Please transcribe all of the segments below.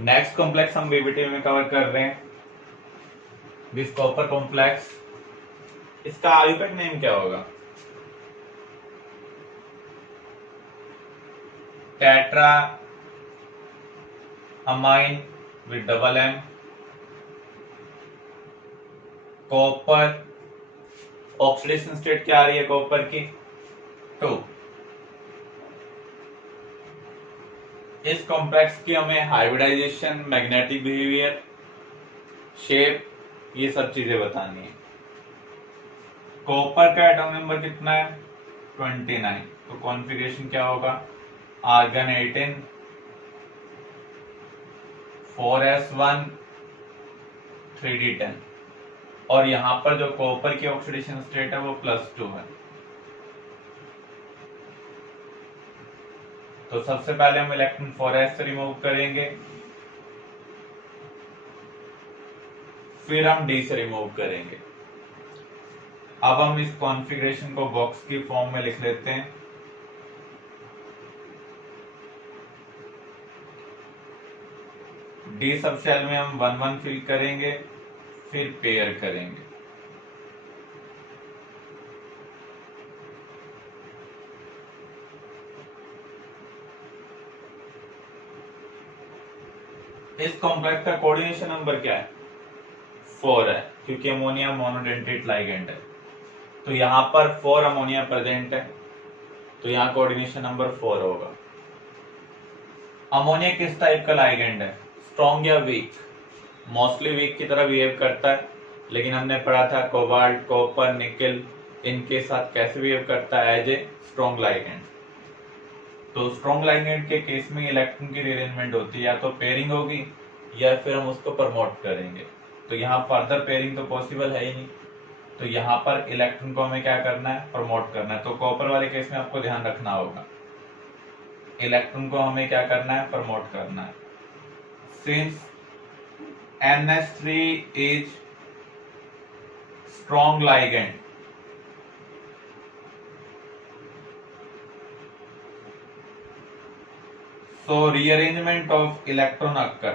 Next complex हम BBT में cover कर रहे हैं, दिस कॉपर कॉम्प्लेक्स। इसका आयुपक नेम क्या होगा? Tetra amine with double M, copper. Oxidation state क्या आ रही है कॉपर की? 2। इस कॉम्प्लेक्स की हमें हाइब्रिडाइजेशन, मैग्नेटिक बिहेवियर, शेप, ये सब चीजें बतानी है। कॉपर का एटॉमिक नंबर कितना है? 29। तो कॉन्फ़िगरेशन क्या होगा? Argon 18, 4s1, 3d10। और यहां पर जो कॉपर की ऑक्सीडेशन स्टेट है वो +2 है। तो सबसे पहले हम इलेक्ट्रॉन 4s से रिमूव करेंगे, फिर हम d से रिमूव करेंगे। अब हम इस कॉन्फ़िगरेशन को बॉक्स की फॉर्म में लिख लेते हैं। डी सब शेल में हम 1 1 फिल करेंगे, फिर पेयर करेंगे। इस कॉम्प्लेक्स का कोऑर्डिनेशन नंबर क्या है? 4 है, क्योंकि अमोनिया मोनोडेंटेट लाइगेंड है। तो यहां पर 4 अमोनिया प्रेजेंट है, तो यहां कोऑर्डिनेशन नंबर 4 होगा। अमोनिया किस टाइप का लाइगेंड है? स्ट्रॉन्ग या वीक? मोस्टली वीक की तरह बिहेव करता है, लेकिन हमने पढ़ा था कोबाल्ट, कॉपर, निकल, इनके साथ कैसे बिहेव करता है? As a strong ligand. तो स्ट्रॉन्ग लाइगेंड के केस में इलेक्ट्रॉन की रीअरेंजमेंट होती है, या तो पेयरिंग होगी या फिर हम उसको प्रमोट करेंगे। तो यहाँ फर्दर पेयरिंग तो पॉसिबल है ही नहीं, तो यहाँ पर इलेक्ट्रॉन को हमें क्या करना है? प्रमोट करना है। तो कॉपर वाले केस में आपको ध्यान रखना होगा, इलेक्ट्रॉन को हमें क्या करना है? प्रमोट करना है। Since NH3 is strong ligand, so rearrangement of electron occur।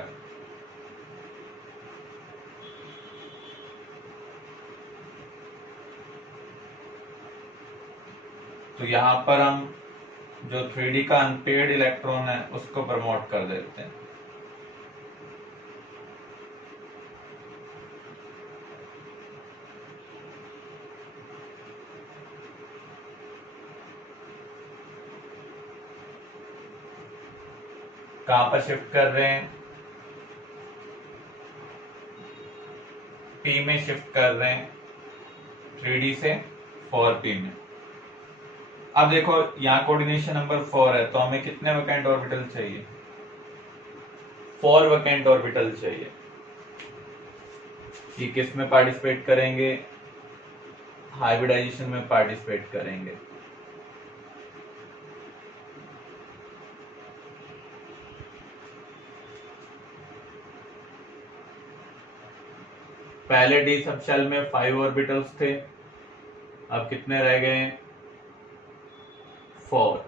तो यहां पर हम जो 3D का अनपेयर्ड इलेक्ट्रॉन है उसको प्रमोट कर देते हैं। कहां पर शिफ्ट कर रहे हैं? P में शिफ्ट कर रहे हैं, 3D से 4P में। अब देखो यहाँ कोऑर्डिनेशन नंबर 4 है, तो हमें कितने वैकेंट ऑर्बिटल चाहिए? 4 वैकेंट ऑर्बिटल चाहिए। ये किस में पार्टिसिपेट करेंगे? हाइब्रिडाइजेशन में पार्टिसिपेट करेंगे। पहले डी सब शेल में 5 ऑर्बिटल्स थे, अब कितने रह गए? 4।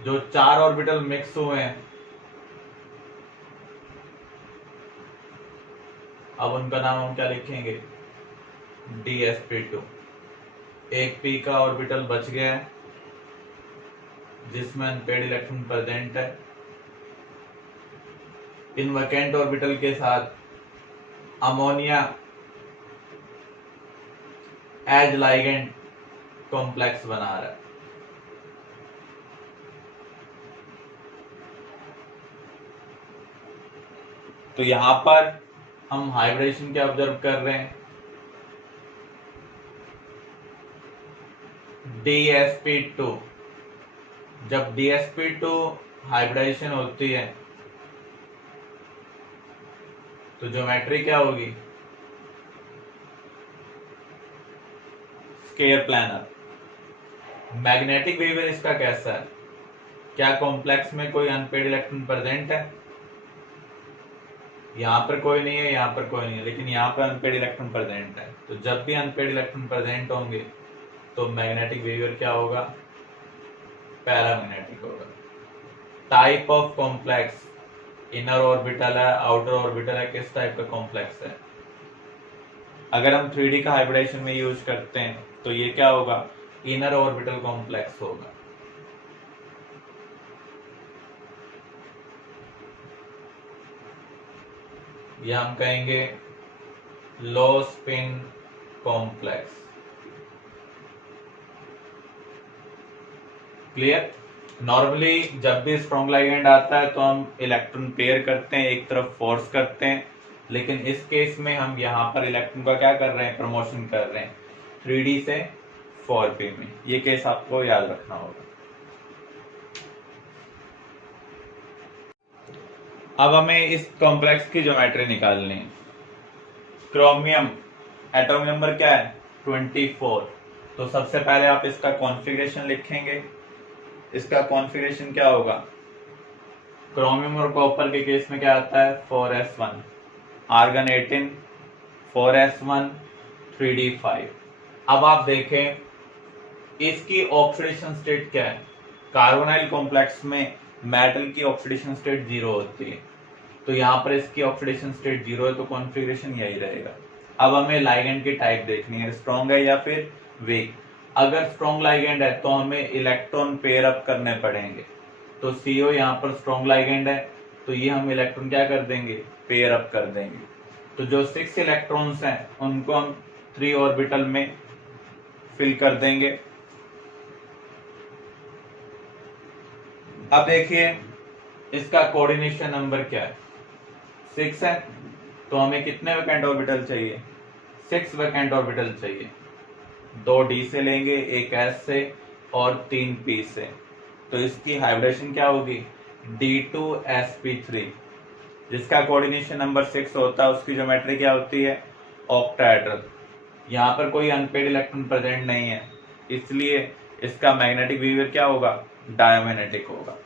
जो 4 ऑर्बिटल मिक्स हुए हैं, अब उनका नाम हम क्या लिखेंगे? DsP2। एक P का ऑर्बिटल बच गया है जिसमें अनपेयर्ड इलेक्ट्रॉन प्रेजेंट है। इन वैकेंट ऑर्बिटल के साथ अमोनिया एज लाइगेंड कॉम्प्लेक्स बना रहा है। तो यहां पर हम हाइब्रिडेशन क्या ऑब्जर्व कर रहे हैं? DsP2। जब DsP2 हाइब्रिडाइजेशन होती है तो ज्योमेट्री क्या होगी? Square planner. मैग्नेटिक बिहेवियर इसका कैसा है? क्या कॉम्प्लेक्स में कोई अनपेयर्ड इलेक्ट्रॉन प्रेजेंट है? यहाँ पर कोई नहीं है, यहाँ पर कोई नहीं है, लेकिन यहाँ पर अनपेयर्ड इलेक्ट्रॉन प्रेजेंट है। तो जब भी अनपेयर्ड इलेक्ट्रॉन प्रेजेंट होंगे तो मैग्नेटिक बिहेवियर क्या होगा? पैरामैग्नेटिक होगा। Type of complex, inner orbital है, आउटर ऑर्बिटल है, किस टाइप का कॉम्प्लेक्स है। अगर हम 3D का हाइब्रिडेशन में यूज करते हैं तो ये क्या होगा, इनर ऑर्बिटल कॉम्प्लेक्स होगा। ये हम कहेंगे लो स्पिन कॉम्प्लेक्स। क्लियर। नॉर्मली जब भी स्ट्रॉन्ग लाइगेंड आता है तो हम इलेक्ट्रॉन पेयर करते हैं, एक तरफ फोर्स करते हैं, लेकिन इस केस में हम यहाँ पर इलेक्ट्रॉन का क्या कर रहे हैं, प्रमोशन कर रहे हैं 3D से 4p में। ये केस आपको याद रखना होगा। अब हमें इस कॉम्प्लेक्स की ज्योमेट्री निकालनी है। क्रोमियम एटॉमिक नंबर क्या है 24। तो सबसे पहले आप इसका कॉन्फ़िगरेशन लिखेंगे। इसका कॉन्फ़िगरेशन क्या होगा, क्रोमियम और कॉपर के केस में क्या आता है 4s1, आर्गन 18 4s1 3d5। अब आप देखें इसकी ऑक्सीडेशन स्टेट क्या है। कार्बोनाइल कॉम्प्लेक्स में मेटल की ऑक्सीडेशन स्टेट 0 होती है, तो यहाँ पर इसकी ऑक्सीडेशन स्टेट 0 है, तो कॉन्फ़िगरेशन यही रहेगा। अब हमें लाइगेंड की टाइप देखनी है, स्ट्रॉन्ग है या फिर वीक। अगर स्ट्रॉन्ग लाइगेंड है तो हमें इलेक्ट्रॉन पेयर अप करने पड़ेंगे। तो CO यहाँ पर स्ट्रॉन्ग लाइगेंड है, तो ये हम इलेक्ट्रॉन क्या कर देंगे, पेयर अप कर देंगे। तो जो 6 इलेक्ट्रॉन्स हैं उनको हम 3 ऑर्बिटल में फिल कर देंगे। अब देखिए इसका कोऑर्डिनेशन नंबर क्या है, 6 है, तो हमें कितने वैकेंट ऑर्बिटल चाहिए, 6 वैकेंट ऑर्बिटल चाहिए। 2 D से लेंगे, 1 S से और 3 P से। तो इसकी हाइब्रिडेशन क्या होगी D2sp3, जिसका कोऑर्डिनेशन नंबर 6 होता है। उसकी ज्योमेट्री क्या होती है, ऑक्टाहेड्रल। यहाँ पर कोई अनपेड इलेक्ट्रॉन प्रेजेंट नहीं है, इसलिए इसका मैग्नेटिक बिहेवियर क्या होगा, डायमैग्नेटिक होगा।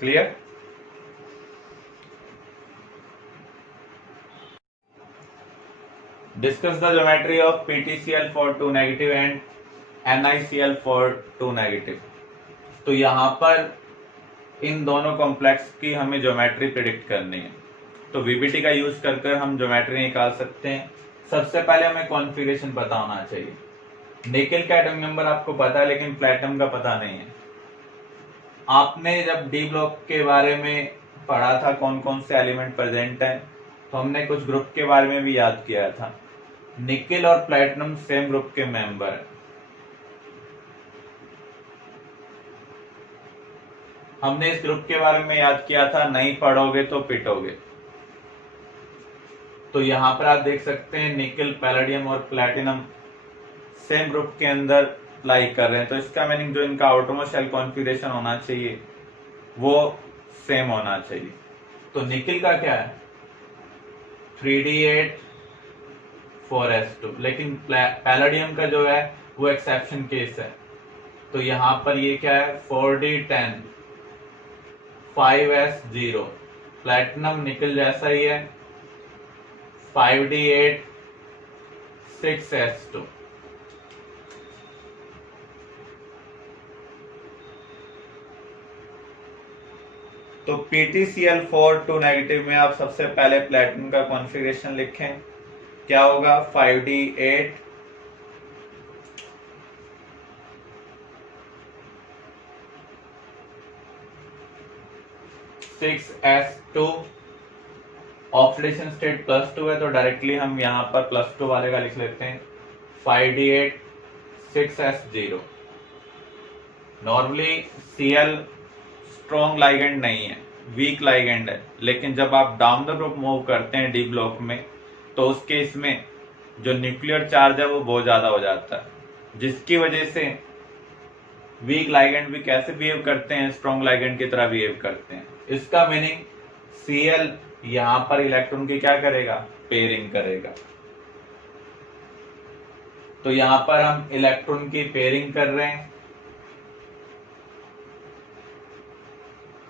Clear. Discuss the geometry of PTCl for 2 negative and NiCl for 2 negative। तो यहाँ पर इन दोनों कॉम्प्लेक्स की हमें ज्योमेट्री प्रिडिक्ट करनी है, तो VBT का यूज कर हम ज्योमेट्री निकाल सकते हैं। सबसे पहले हमें कॉन्फ़िगरेशन पता होना चाहिए। निकेल का एटॉमिक नंबर आपको पता है, लेकिन प्लेटिनम का पता नहीं है। आपने जब डी ब्लॉक के बारे में पढ़ा था कौन कौन से एलिमेंट प्रेजेंट हैं, तो हमने कुछ ग्रुप के बारे में भी याद किया था। निकेल और प्लैटिनम सेम ग्रुप के मेंबर हैं। हमने इस ग्रुप के बारे में याद किया था, नहीं पढ़ोगे तो पिटोगे। तो यहां पर आप देख सकते हैं निकेल, पैलेडियम और प्लैटिनम सेम ग्रुप के अंदर लाई कर रहे हैं। तो इसका मीनिंग जो इनका आउटरमोस्ट शेल कॉन्फ़िगरेशन होना चाहिए वो सेम होना चाहिए। तो निकेल का क्या है 3d8 4s2, लेकिन पैलेडियम का जो है वो एक्सेप्शन केस है। तो यहां पर ये क्या है 4d10 5s0। प्लैटिनम निकेल जैसा ही है 5d8 6s2। तो PTCl4 2 नेगेटिव में आप सबसे पहले प्लैटिनम का कॉन्फ़िगरेशन लिखें। क्या होगा 5d8 6s2। ऑक्सीडेशन स्टेट +2 है, तो डायरेक्टली हम यहाँ पर +2 वाले का लिख लेते हैं 5d8 6s0। Normally Cl strong ligand नहीं है, वीक लाइगेंड है, लेकिन जब आप डाउन द ग्रुप मूव करते हैं डी ब्लॉक में, तो उस केस में जो न्यूक्लियर चार्ज है वो बहुत ज्यादा हो जाता है, जिसकी वजह से वीक लाइगेंड भी कैसे बिहेव करते हैं, स्ट्रॉन्ग लाइगेंड की तरह बिहेव करते हैं। इसका मीनिंग Cl यहां पर इलेक्ट्रॉन की क्या करेगा, पेयरिंग करेगा। तो यहां पर हम इलेक्ट्रॉन की पेयरिंग कर रहे हैं।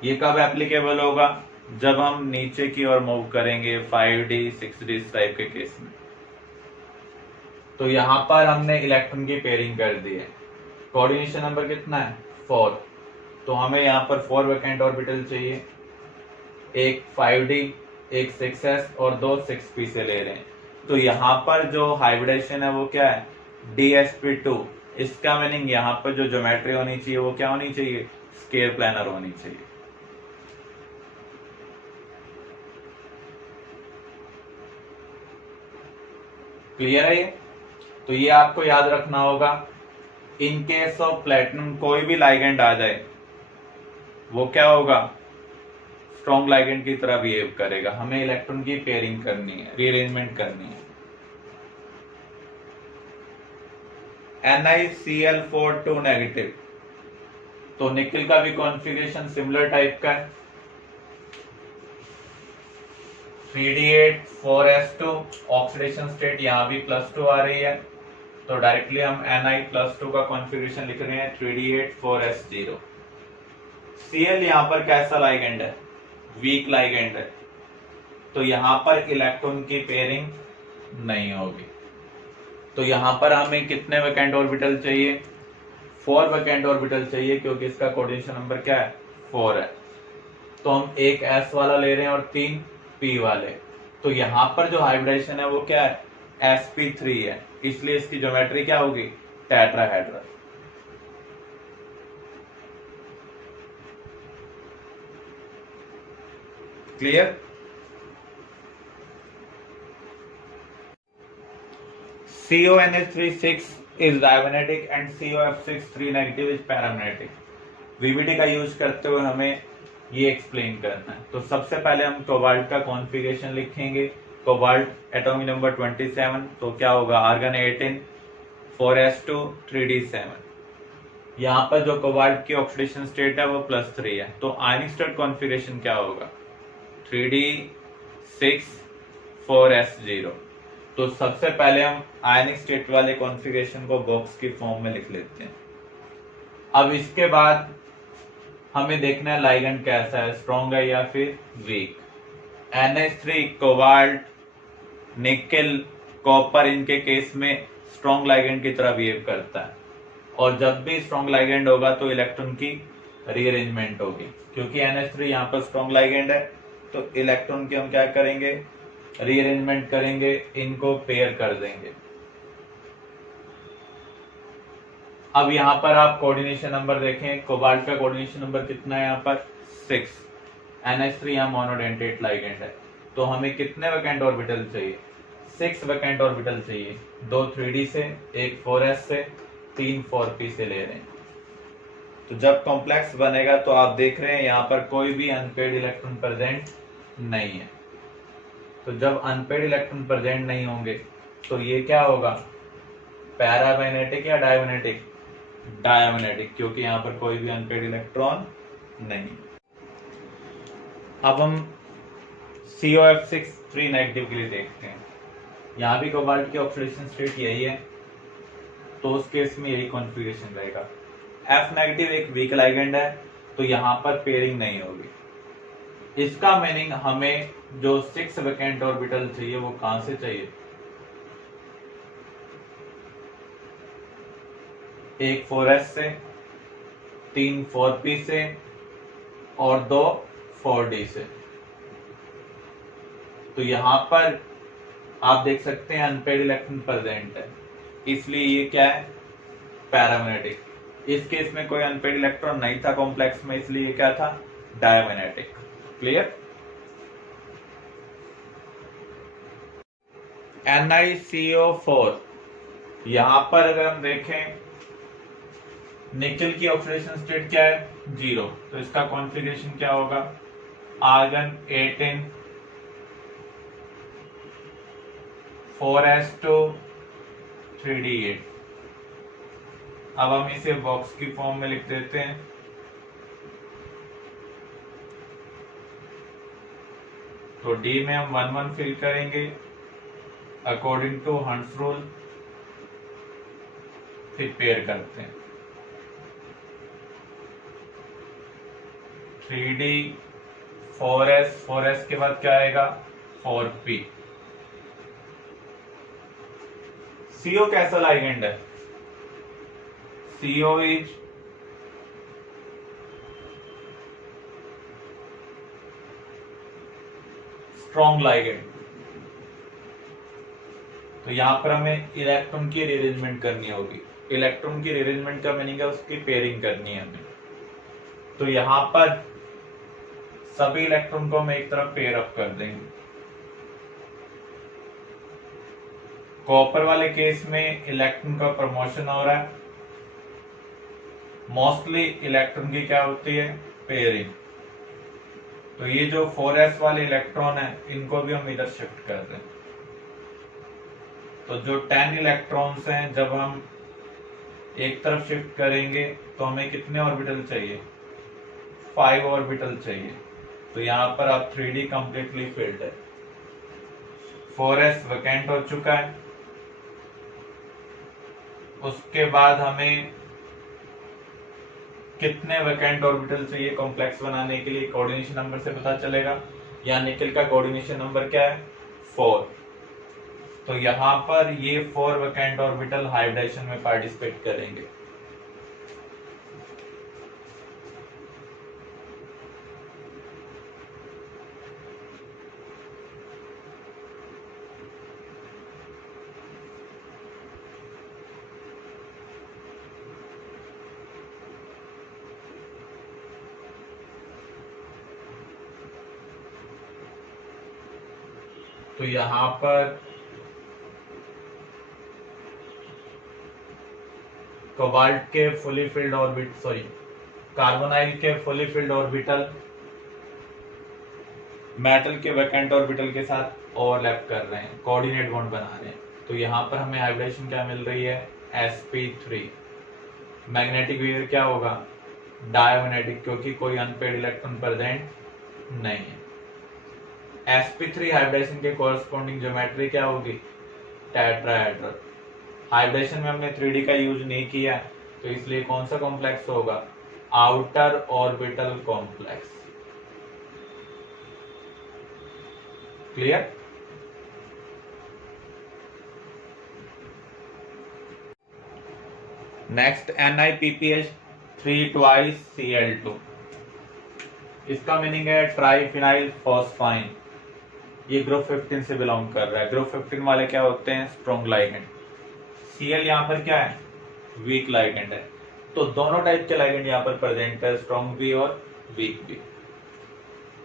ये कब एप्लीकेबल होगा, जब हम नीचे की ओर मूव करेंगे 5d 6d टाइप के केस में। तो यहाँ पर हमने इलेक्ट्रॉन की पेयरिंग कर दी है। कोऑर्डिनेशन नंबर कितना है 4, तो हमें यहाँ पर 4 वैकेंट ऑर्बिटल चाहिए, एक 5d, एक 6s और दो 6p से ले रहे हैं। तो यहाँ पर जो हाइब्रिडेशन है वो क्या है dsp2। इसका मीनिंग यहाँ पर जो ज्योमेट्री होनी चाहिए वो क्या होनी चाहिए स्क्वायर प्लानर होनी चाहिए। क्लियर है ये? तो ये आपको याद रखना होगा। इन केस ऑफ प्लेटिनम कोई भी लाइगेंड आ जाए वो क्या होगा स्ट्रॉन्ग लाइगेंड की तरह बिहेव करेगा। हमें इलेक्ट्रॉन की पेयरिंग करनी है, रीअरेंजमेंट करनी है। NiCl4 2 नेगेटिव, तो निकल का भी कॉन्फ़िगरेशन सिमिलर टाइप का है, 3d8 4s2, ऑक्सीडेशन स्टेट यहाँ भी +2 आ रही है, तो डायरेक्टली हम Ni+2 का कॉन्फ़िगरेशन लिख रहे हैं 3d8 4s0। Cl यहाँ पर कैसा लाइगेंड है वीक लाइगेंड है, तो यहाँ पर इलेक्ट्रॉन की पेयरिंग नहीं होगी। तो यहाँ पर हमें कितने वैकेंट ऑर्बिटल चाहिए 4 वैकेंट ऑर्बिटल चाहिए, क्योंकि इसका कोऑर्डिनेशन नंबर क्या है 4 है। तो हम एक s वाला ले रहे हैं और 3 p वाले। तो यहाँ पर जो हाइब्रिडेशन है वो क्या है sp3 है, इसलिए इसकी ज्योमेट्री क्या होगी tetrahedral. Clear? CONH3 6 is diamagnetic and COF6 3 negative is paramagnetic। VBD का यूज करते हुए हमें ये एक्सप्लेन करना है। तो सबसे पहले हम कोबाल्ट का कॉन्फ़िगरेशन लिखेंगे। कोबाल्ट एटॉमिक नंबर 27, तो क्या होगा आर्गन 18 4s2 3d7। यहाँ पर जो कोबाल्ट की ऑक्सीडेशन स्टेट है वो +3 है, तो आयनिक स्टेट कॉन्फ़िगरेशन क्या होगा 3d6 4s0। तो सबसे पहले हम आयनिक स्टेट वाले कॉन्फ़िगरेशन को बॉक्स की फॉर्म में लिख लेते हैं। अब इसके बाद हमें देखना है लाइगेंड कैसा है, स्ट्रॉन्ग है या फिर weak. NH3 cobalt nickel copper इनके केस में स्ट्रॉन्ग लाइगेंड की तरह बिहेव करता है, और जब भी स्ट्रॉन्ग लाइगेंड होगा तो इलेक्ट्रॉन की रीअरेंजमेंट होगी। क्योंकि NH3 यहाँ पर स्ट्रॉन्ग लाइगेंड है तो इलेक्ट्रॉन की हम क्या करेंगे रीअरेंजमेंट करेंगे, इनको पेयर कर देंगे। अब यहाँ पर आप कोऑर्डिनेशन नंबर देखें, कोबाल्ट का कोऑर्डिनेशन नंबर कितना है यहाँ पर 6, NH3 यहाँ मोनोडेंटेट लाइगेंड है, तो हमें कितने वैकेंट ऑर्बिटल चाहिए 6 वैकेंट ऑर्बिटल चाहिए, 2 3d से, एक 4s से, 3 4p से ले रहे हैं। तो जब कॉम्प्लेक्स बनेगा तो आप देख रहे हैं यहाँ पर कोई भी अनपेड इलेक्ट्रॉन प्रेजेंट नहीं है। तो जब अनपेड इलेक्ट्रॉन प्रेजेंट नहीं होंगे तो ये क्या होगा पैरामैग्नेटिक या डायमैग्नेटिक डायमैग्नेटिक, क्योंकि यहाँ पर कोई भी अनपेड इलेक्ट्रॉन नहीं। अब हम COF6 3 नेगेटिव के लिए देखते हैं। यहाँ भी कोबाल्ट की ऑक्सीडेशन स्टेट यही है, तो उस केस में यही कॉन्फ़िगरेशन रहेगा। F नेगेटिव एक वीक लाइगेंड है, तो यहाँ पर पेयरिंग नहीं होगी। इसका मीनिंग हमें जो 6 वैकेंट ऑर्बिटल चाहिए वो कहां से चाहिए, एक 4s से, 3 4p से और 2 4d से। तो यहां पर आप देख सकते हैं अनपेड इलेक्ट्रॉन प्रेजेंट है, इसलिए ये क्या है पैरामैग्नेटिक। इस केस में कोई अनपेड इलेक्ट्रॉन नहीं था कॉम्प्लेक्स में, इसलिए क्या था डायमैग्नेटिक। क्लियर? NiCO4, यहां पर अगर हम देखें निकेल की ऑक्सीडेशन स्टेट क्या है 0, तो इसका कॉन्फ़िगरेशन क्या होगा आर्गन 18 4s2 3d8। अब हम इसे बॉक्स की फॉर्म में लिख देते हैं। तो D में हम 1 1 फिल करेंगे अकॉर्डिंग टू हंट्स रूल, फिर पेयर करते हैं 3D 4s के बाद क्या आएगा 4p। CO कैसा लाइगेंड है? CO is strong ligand. तो यहां पर हमें इलेक्ट्रॉन की रीअरेंजमेंट करनी होगी। इलेक्ट्रॉन की रीअरेंजमेंट का मीनिंग है उसकी पेयरिंग करनी है हमें। तो यहां पर सभी इलेक्ट्रॉन को हम एक तरफ पेयर अप कर देंगे। कॉपर वाले केस में इलेक्ट्रॉन का प्रमोशन हो रहा है, मोस्टली इलेक्ट्रॉन की क्या होती है? पेयरिंग। तो ये जो 4s वाले इलेक्ट्रॉन है इनको भी हम इधर शिफ्ट कर दें। तो जो 10 इलेक्ट्रॉन्स हैं जब हम एक तरफ शिफ्ट करेंगे तो हमें कितने ऑर्बिटल चाहिए? 5 ऑर्बिटल चाहिए। तो यहां पर अब 3D कंप्लीटली फिल्ड है। 4s वैकेंट हो चुका है। उसके बाद हमें कितने वैकेंट ऑर्बिटल चाहिए कॉम्प्लेक्स बनाने के लिए? कोऑर्डिनेशन नंबर से पता चलेगा। यहाँ निकल का कोऑर्डिनेशन नंबर क्या है? 4। तो यहां पर ये 4 वैकेंट ऑर्बिटल हाइब्रिडेशन में पार्टिसिपेट करेंगे। तो यहां पर कोबाल्ट के फुली फिल्ड ऑर्बिट कार्बोनाइल के फुली फिल्ड ऑर्बिटल मेटल के वैकेंट ऑर्बिटल के साथ ओवरलैप कर रहे हैं, कोऑर्डिनेट बॉन्ड बना रहे हैं। तो यहां पर हमें हाइब्रिडेशन क्या मिल रही है? sp3। मैग्नेटिक बिहेवियर क्या होगा? डायमैग्नेटिक, क्योंकि कोई अनपेड इलेक्ट्रॉन प्रेजेंट नहीं है। sp3 हाइब्रिडेशन के कॉरस्पॉन्डिंग ज्योमेट्री क्या होगी? टेट्राहेड्रल। हाइब्रिडेशन में हमने 3D का यूज नहीं किया, तो इसलिए कौन सा कॉम्प्लेक्स होगा? Outer orbital complex. Clear? Next NiPPH3 twice Cl2। इसका मीनिंग है ट्राइफिनाइल फॉस्फाइन। ये ग्रुप 15 से बिलोंग कर रहा है। ग्रुप 15 वाले क्या होते हैं? Strong ligand. Cl यहाँ पर क्या है? वीक लाइगेंड है। तो दोनों टाइप के लाइगेंड यहाँ पर प्रेजेंट है, स्ट्रॉन्ग भी और वीक भी।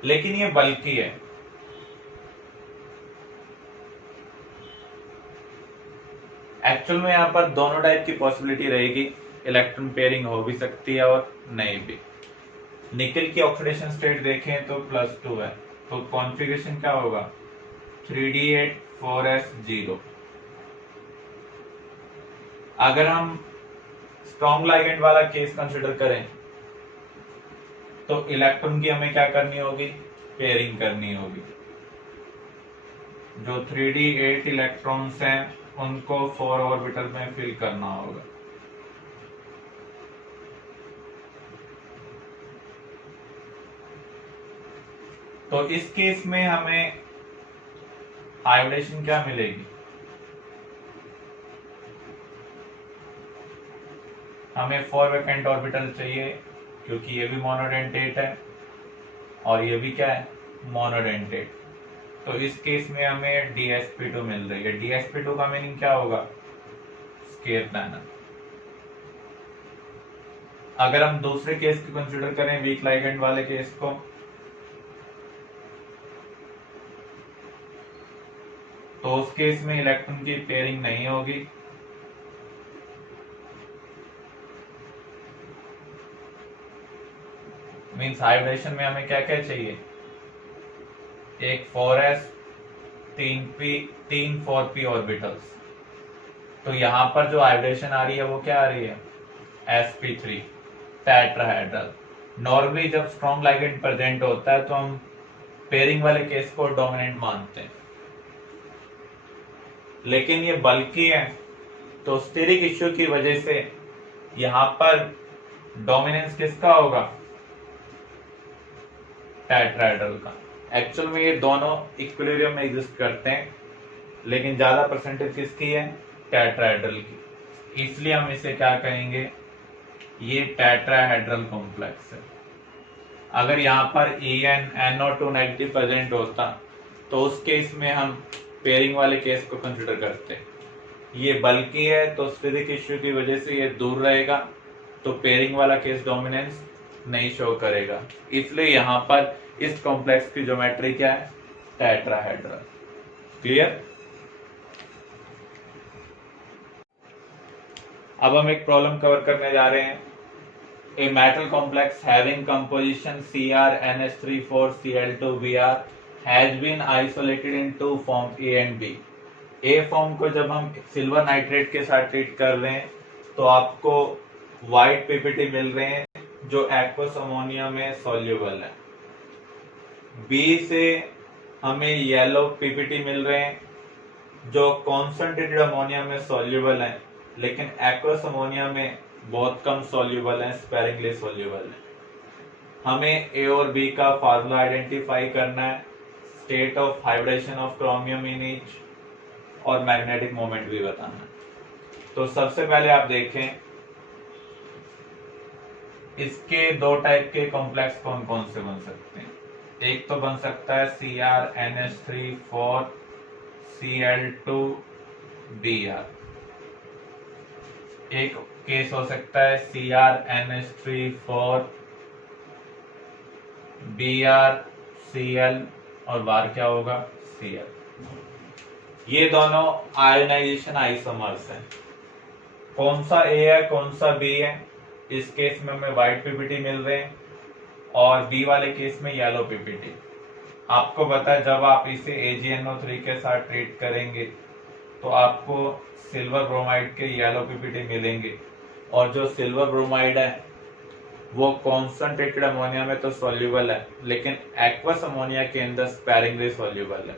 लेकिन ये बल्कि है। एक्चुअल में यहाँ पर दोनों टाइप की पॉसिबिलिटी रहेगी। इलेक्ट्रॉन पेयरिंग हो भी सकती है और नहीं भी। निकल की ऑक्सीडेशन स्टेट देखें तो +2 है, तो कॉन्फ़िगरेशन क्या होगा? 3d8 4s0। अगर हम स्ट्रॉन्ग लाइगेंड वाला केस कंसिडर करें तो इलेक्ट्रॉन की हमें क्या करनी होगी? पेयरिंग करनी होगी। जो 3d8 इलेक्ट्रॉन्स हैं उनको 4 ऑर्बिटल में फिल करना होगा। तो इस केस में हमें हाइब्रिडेशन क्या मिलेगी? हमें 4 वैकेंट ऑर्बिटल चाहिए, क्योंकि ये भी मोनोडेंटेट है और ये भी क्या है? मोनोडेंटेट। तो इस केस में हमें dsp2 मिल रही है। dsp2 का मीनिंग क्या होगा? Square planar. अगर हम दूसरे केस को कंसिडर करें, वीक लाइगेंड वाले केस को, तो उस केस में इलेक्ट्रॉन की पेयरिंग नहीं होगी। मींस हाइब्रिडेशन में हमें क्या क्या चाहिए? एक 4s 3 4p ऑर्बिटल्स। तो यहां पर जो हाइब्रिडेशन आ रही है वो क्या आ रही है? sp3 tetrahedral. नॉर्मली जब स्ट्रॉन्ग लाइगेंड प्रेजेंट होता है तो हम पेयरिंग वाले केस को डोमिनेंट मानते हैं, लेकिन ये बल्कि है तो स्टेरिक इश्यू की वजह से यहां पर डोमिनेंस किसका होगा? टेट्राहेड्रल का। एक्चुअल में ये दोनों इक्विलिब्रियम में एग्जिस्ट करते हैं, लेकिन ज्यादा परसेंटेज किसकी है? टेट्राहेड्रल की, इसलिए हम इसे क्या कहेंगे, ये टेट्राहेड्रल कॉम्प्लेक्स है। अगर यहाँ पर NO2 नेगेटिव प्रेजेंट होता तो उस केस में हम पेयरिंग वाले केस को कंसिडर करते हैं। ये बल्कि है तो स्टेरिक इश्यू की वजह से ये दूर रहेगा, तो पेयरिंग वाला केस डोमिनेंस नहीं शो करेगा, इसलिए यहाँ पर इस कॉम्प्लेक्स की ज्योमेट्री क्या है, टेट्राहेड्रल। क्लियर। अब हम एक प्रॉब्लम कवर करने जा रहे हैं। A metal complex having composition CrNH3,4Cl2Br has been isolated in two form A and B। A form को जब हम सिल्वर नाइट्रेट के साथ ट्रीट कर रहे हैं तो आपको व्हाइट पीपीटी मिल रहे हैं जो एक्वस अमोनिया में सॉल्युबल है। बी से हमें येलो पीपीटी मिल रहे हैं जो कॉन्सेंट्रेटेड अमोनिया में सॉल्युबल है, लेकिन एक्वस अमोनिया में बहुत कम सॉल्युबल है, स्पेरिंगली सॉल्युबल है। हमें ए और बी का फार्मूला आइडेंटिफाई करना है, state of hybridisation of chromium in each और मैग्नेटिक मोमेंट भी बताना है। तो सबसे पहले आप देखें इसके दो टाइप के कॉम्प्लेक्स कौन कौन से बन सकते हैं। एक तो बन सकता है CrNH3,4Cl2Br, एक केस हो सकता है CrNH3,4Br और बार क्या होगा, Cl। ये दोनों आयोनाइजेशन आइसोमर्स हैं। कौन सा A है कौन सा B है, इस केस में हमें व्हाइट पीपीटी मिल रहे हैं और बी वाले केस में येलो पीपीटी। आपको पता है जब आप इसे AgNO3 के साथ ट्रीट करेंगे तो आपको सिल्वर ब्रोमाइड के येलो पीपीटी मिलेंगे, और जो सिल्वर ब्रोमाइड है वो कॉन्सेंट्रेटेड अमोनिया में तो सॉल्युबल है, लेकिन एक्वस अमोनिया के अंदर स्पेरिंगली सॉल्युबल है।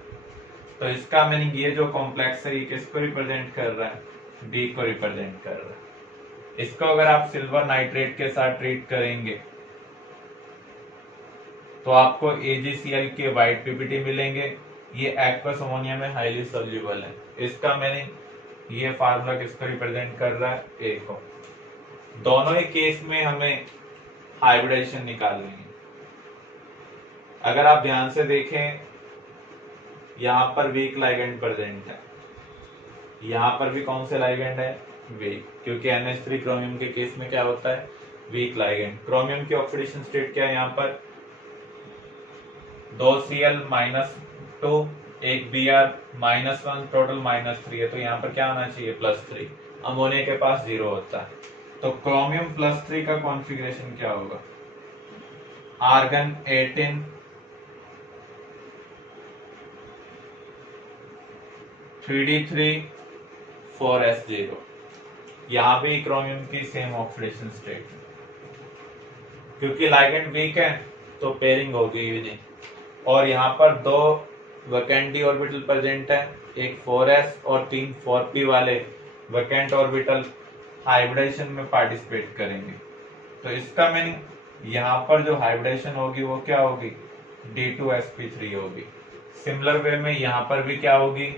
तो इसका मीनिंग ये जो कॉम्प्लेक्स है ये किसको रिप्रेजेंट कर रहा है, बी को रिप्रेजेंट कर रहा है। इसको अगर आप सिल्वर नाइट्रेट के साथ ट्रीट करेंगे तो आपको AgCl के व्हाइट पीपीटी मिलेंगे, ये एक्वस अमोनिया में हाईली सॉल्युबल है। इसका मीनिंग ये फार्मूला किसको रिप्रेजेंट कर रहा है, ए को। दोनों ही केस में हमें हाइब्रिडेशन निकालनी है। अगर आप ध्यान से देखें यहाँ पर वीक लाइगेंड प्रेजेंट है, यहाँ पर भी कौन से लाइगेंड है, वीक, क्योंकि NH3 क्रोमियम के केस में क्या होता है, वीक लाइगेंड। क्रोमियम की ऑक्सीडेशन स्टेट क्या है, यहाँ पर 2Cl-2 एक Br -1 टोटल -3 है, तो यहाँ पर क्या आना चाहिए, +3। अमोनिया के पास 0 होता है, तो क्रोमियम +3 का कॉन्फ़िगरेशन क्या होगा, आर्गन 18 3d3 4s0। यहाँ भी क्रोमियम की सेम ऑक्सीडेशन स्टेट है, क्योंकि लाइगेंड वीक है तो पेयरिंग होगी ही नहीं। और यहाँ पर दो वैकेंट ऑर्बिटल प्रेजेंट है, एक 4s और 3 4p वाले वैकेंट ऑर्बिटल हाइब्रिडेशन में पार्टिसिपेट करेंगे। तो इसका मीनिंग यहाँ पर जो हाइब्रिडेशन होगी वो क्या होगी, D2sp3 होगी। सिमिलर वे में यहाँ पर भी क्या होगी,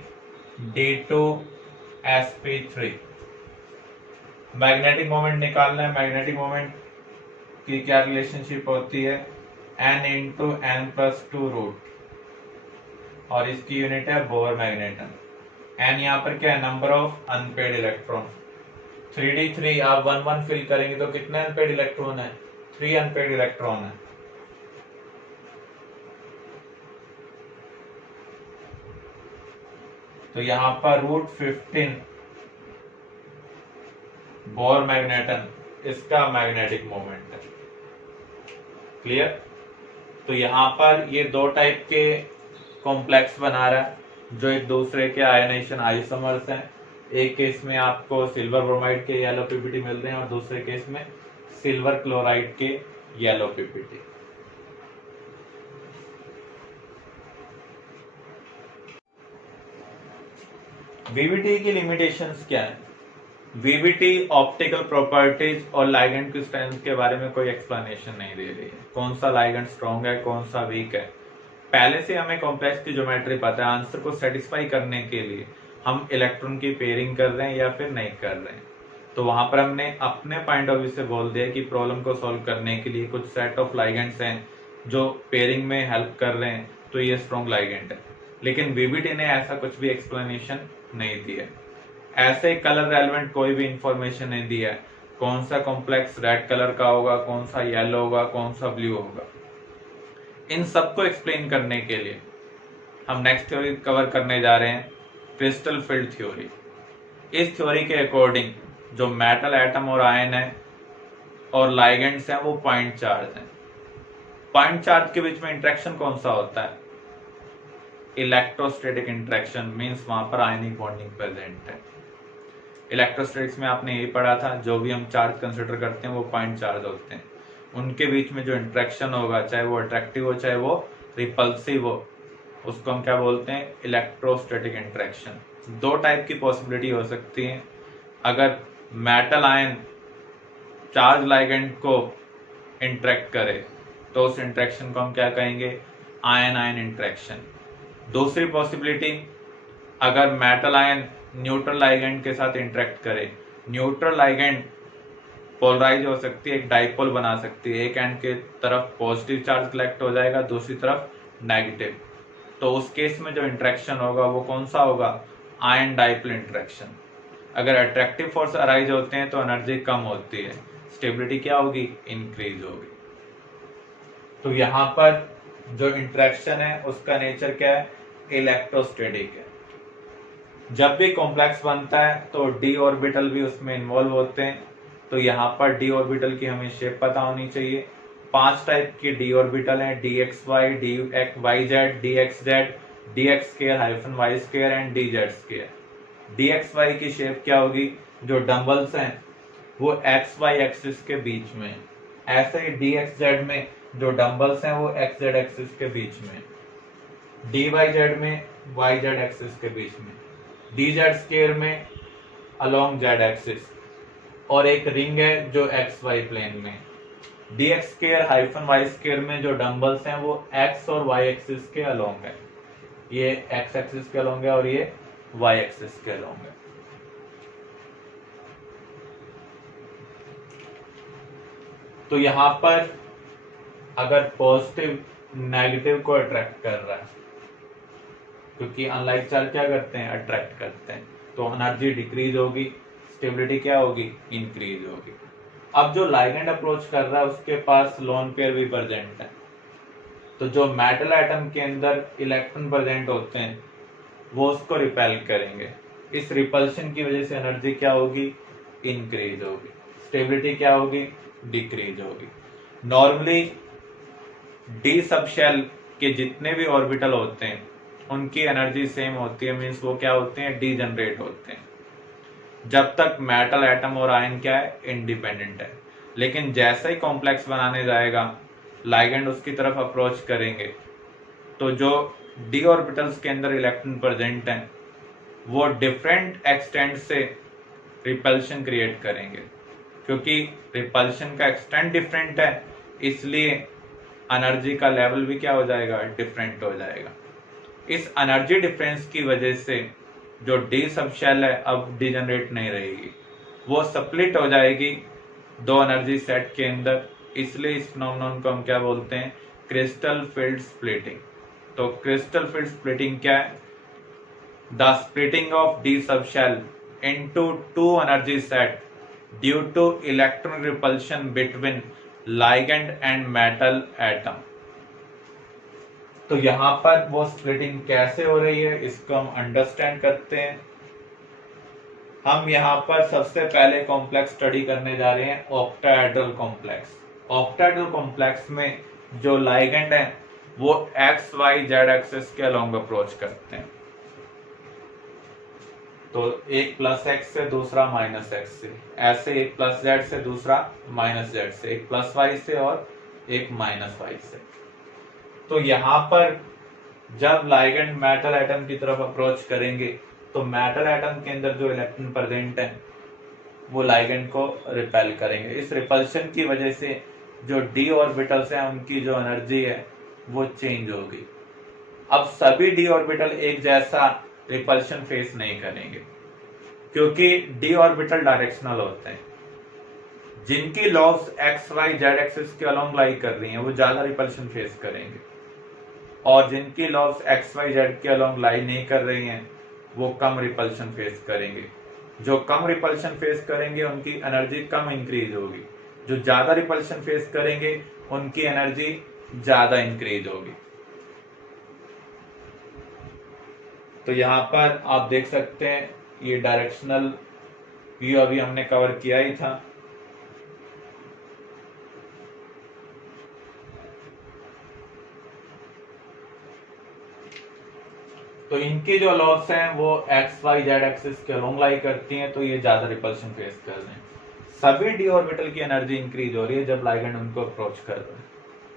D2sp3। मैग्नेटिक मोमेंट निकालना है, मैग्नेटिक मोमेंट की क्या रिलेशनशिप होती है, n into n plus 2 root, और इसकी यूनिट है बोर मैग्नेटन। n यहाँ पर क्या है, number of unpaired electron. 3d3 आप 1 1 फिल करेंगे तो कितने अनपेड इलेक्ट्रॉन है, 3 अनपेड इलेक्ट्रॉन है। तो यहाँ पर √15 बोर मैग्नेटन इसका मैग्नेटिक मोमेंट है। क्लियर। तो यहाँ पर ये दो टाइप के कॉम्प्लेक्स बना रहा है जो एक दूसरे के आयनाइजेशन आइसोमर्स हैं। एक केस में आपको सिल्वर ब्रोमाइड के येलो पीपीटी मिल रहे हैं और दूसरे केस में सिल्वर क्लोराइड के येलो पीपीटी। वीवीटी की लिमिटेशंस क्या है? वीवीटी ऑप्टिकल प्रॉपर्टीज और लाइगेंड की स्ट्रेंथ के बारे में कोई एक्सप्लेनेशन नहीं दे रही है, कौन सा लाइगेंड स्ट्रॉन्ग है कौन सा वीक है। पहले से हमें कॉम्प्लेक्स की ज्योमेट्री पता है, आंसर को सेटिस्फाई करने के लिए हम इलेक्ट्रॉन की पेयरिंग कर रहे हैं या फिर नहीं कर रहे हैं। तो वहां पर हमने अपने पॉइंट ऑफ व्यू से बोल दिया कि प्रॉब्लम को सॉल्व करने के लिए कुछ सेट ऑफ लाइगेंड्स हैं जो पेयरिंग में हेल्प कर रहे हैं, तो ये स्ट्रॉन्ग लाइगेंड है। लेकिन वीबीटी ने ऐसा कुछ भी एक्सप्लेनेशन नहीं दिया, ऐसे कलर रेलेवेंट कोई भी इंफॉर्मेशन नहीं दिया है, कौन सा कॉम्प्लेक्स रेड कलर का होगा, कौन सा येलो होगा, कौन सा ब्लू होगा। इन सबको एक्सप्लेन करने के लिए हम नेक्स्ट थ्योरी कवर करने जा रहे हैं, क्रिस्टल फील्ड थ्योरी। इस थ्योरी के अकॉर्डिंग जो मेटल एटम और आयन है और लाइगेंड्स हैं वो पॉइंट चार्ज हैं। पॉइंट चार्ज के बीच में इंटरेक्शन कौन सा होता है? इलेक्ट्रोस्टैटिक इंटरेक्शन, मींस वहां पर आयनिक बॉन्डिंग प्रेजेंट है। इलेक्ट्रोस्टैटिक्स में आपने यही पढ़ा था, जो भी हम चार्ज कंसिडर करते हैं वो पॉइंट चार्ज होते हैं। उनके बीच में जो इंटरेक्शन होगा, चाहे वो अट्रैक्टिव हो चाहे वो रिपल्सिव हो, उसको हम क्या बोलते हैं? Electrostatic interaction. दो टाइप की पॉसिबिलिटी हो सकती है। अगर मेटल आयन चार्ज लाइगेंड को इंटरेक्ट करे तो उस इंटरेक्शन को हम क्या कहेंगे? Ion ion interaction. दूसरी पॉसिबिलिटी, अगर मेटल आयन न्यूट्रल लाइगेंड के साथ इंटरेक्ट करे, न्यूट्रल लाइगेंड पोलराइज हो सकती है, एक डाइपोल बना सकती है, एक एंड के तरफ पॉजिटिव चार्ज कलेक्ट हो जाएगा, दूसरी तरफ नेगेटिव। तो उस केस में जो इंटरेक्शन होगा वो कौन सा होगा? Ion dipole interaction. अगर अट्रैक्टिव फोर्स अराइज होते हैं तो एनर्जी कम होती है, स्टेबिलिटी क्या होगी? इंक्रीज होगी। तो यहाँ पर जो इंटरेक्शन है उसका नेचर क्या है? इलेक्ट्रोस्टैटिक है। जब भी कॉम्प्लेक्स बनता है तो डी ऑर्बिटल भी उसमें इन्वॉल्व होते हैं। तो यहाँ पर डी ऑर्बिटल की हमें शेप पता होनी चाहिए। 5 टाइप की डी ऑर्बिटल है, D x Y, D x Y Z, D x Z, D X square hyphen Y square and D Z square. D x Y की शेप क्या होगी? जो डंबल्स हैं वो एक्स वाई एक्सिस के बीच में, ऐसे ही डी एक्स जेड में जो डंबल्स हैं वो एक्स जेड एक्सिस के बीच में, डी वाई जेड में वाई जेड एक्सिस के बीच में, डी जेड स्क्वायर में अलोंग जेड एक्सिस, और एक रिंग है जो एक्स वाई प्लेन में। D X square hyphen Y square में जो डंबल्स हैं वो एक्स और वाई एक्सिस के अलोंग है, ये एक्स एक्सिस के अलोंग है और ये वाई एक्सिस के अलोंग है। तो यहां पर अगर पॉजिटिव नेगेटिव को अट्रैक्ट कर रहा है, क्योंकि अनलाइक चार्ज क्या करते हैं? अट्रैक्ट करते हैं, तो एनर्जी डिक्रीज होगी, स्टेबिलिटी क्या होगी? इंक्रीज होगी। अब जो लाइगेंड अप्रोच कर रहा है उसके पास लोन पेयर भी प्रेजेंट है, तो जो मेटल एटम के अंदर इलेक्ट्रॉन प्रेजेंट होते हैं वो उसको रिपेल करेंगे। इस रिपल्शन की वजह से एनर्जी क्या होगी? इंक्रीज होगी। स्टेबिलिटी क्या होगी? डिक्रीज होगी। नॉर्मली डी सब शेल के जितने भी ऑर्बिटल होते हैं उनकी एनर्जी सेम होती है, मीन्स वो क्या होते हैं? डी जनरेट होते हैं, जब तक मेटल एटम और आयन क्या है? इंडिपेंडेंट है। लेकिन जैसे ही कॉम्प्लेक्स बनाने जाएगा, लाइगेंड उसकी तरफ अप्रोच करेंगे, तो जो डी ऑर्बिटल्स के अंदर इलेक्ट्रॉन प्रेजेंट हैं वो डिफरेंट एक्सटेंट से रिपल्शन क्रिएट करेंगे। क्योंकि रिपल्शन का एक्सटेंट डिफरेंट है, इसलिए एनर्जी का लेवल भी क्या हो जाएगा? डिफरेंट हो जाएगा। इस एनर्जी डिफरेंस की वजह से जो डी सब शेल है अब डिजनरेट नहीं रहेगी, वो स्प्लिट हो जाएगी दो एनर्जी सेट के अंदर। इसलिए इस फिनोमेनन को हम क्या बोलते हैं? Crystal field splitting. तो क्रिस्टल फील्ड स्प्लिटिंग क्या है? The splitting of D sub shell into two energy set due to electron repulsion between ligand and metal atom. तो यहां पर वो स्प्लिटिंग कैसे हो रही है इसको हम अंडरस्टैंड करते हैं। हम यहाँ पर सबसे पहले कॉम्प्लेक्स स्टडी करने जा रहे हैं, ऑक्टाहेड्रल कॉम्प्लेक्स। ऑक्टाहेड्रल कॉम्प्लेक्स में जो लाइगेंड है वो एक्स वाई जेड एक्सिस के अलोंग अप्रोच करते हैं। तो एक प्लस एक्स से दूसरा माइनस एक्स से, ऐसे एक प्लस जेड से दूसरा माइनस जेड से, एक प्लस वाई से और एक माइनस वाई से। तो यहाँ पर जब लाइगेंड मेटल एटम की तरफ अप्रोच करेंगे तो मेटल एटम के अंदर जो इलेक्ट्रॉन प्रेजेंट है वो लाइगेंड को रिपेल करेंगे। इस रिपल्शन की वजह से जो डी ऑर्बिटल्स हैं उनकी जो एनर्जी है वो चेंज होगी। अब सभी डी ऑर्बिटल एक जैसा रिपल्शन फेस नहीं करेंगे, क्योंकि डी ऑर्बिटल डायरेक्शनल होते हैं। जिनकी lobes X Y Z axis के अलोंग लाई कर रही हैं वो ज्यादा रिपल्शन फेस करेंगे, और जिनकी लॉब्स एक्स वाई जेड के अलोंग लाई नहीं कर रही हैं वो कम रिपल्शन फेस करेंगे। जो कम रिपल्शन फेस करेंगे उनकी एनर्जी कम इंक्रीज होगी, जो ज्यादा रिपल्शन फेस करेंगे उनकी एनर्जी ज्यादा इंक्रीज होगी। तो यहां पर आप देख सकते हैं ये डायरेक्शनल व्यू अभी हमने कवर किया ही था। तो इनकी जो लॉस हैं वो एक्स वाई जेड एक्सिस के अलोंग लाई करती हैं, तो ये ज्यादा रिपल्शन फेस कर रहे हैं। सभी डी ऑर्बिटल की एनर्जी इंक्रीज हो रही है जब लाइगेंड उनको अप्रोच कर रहा है।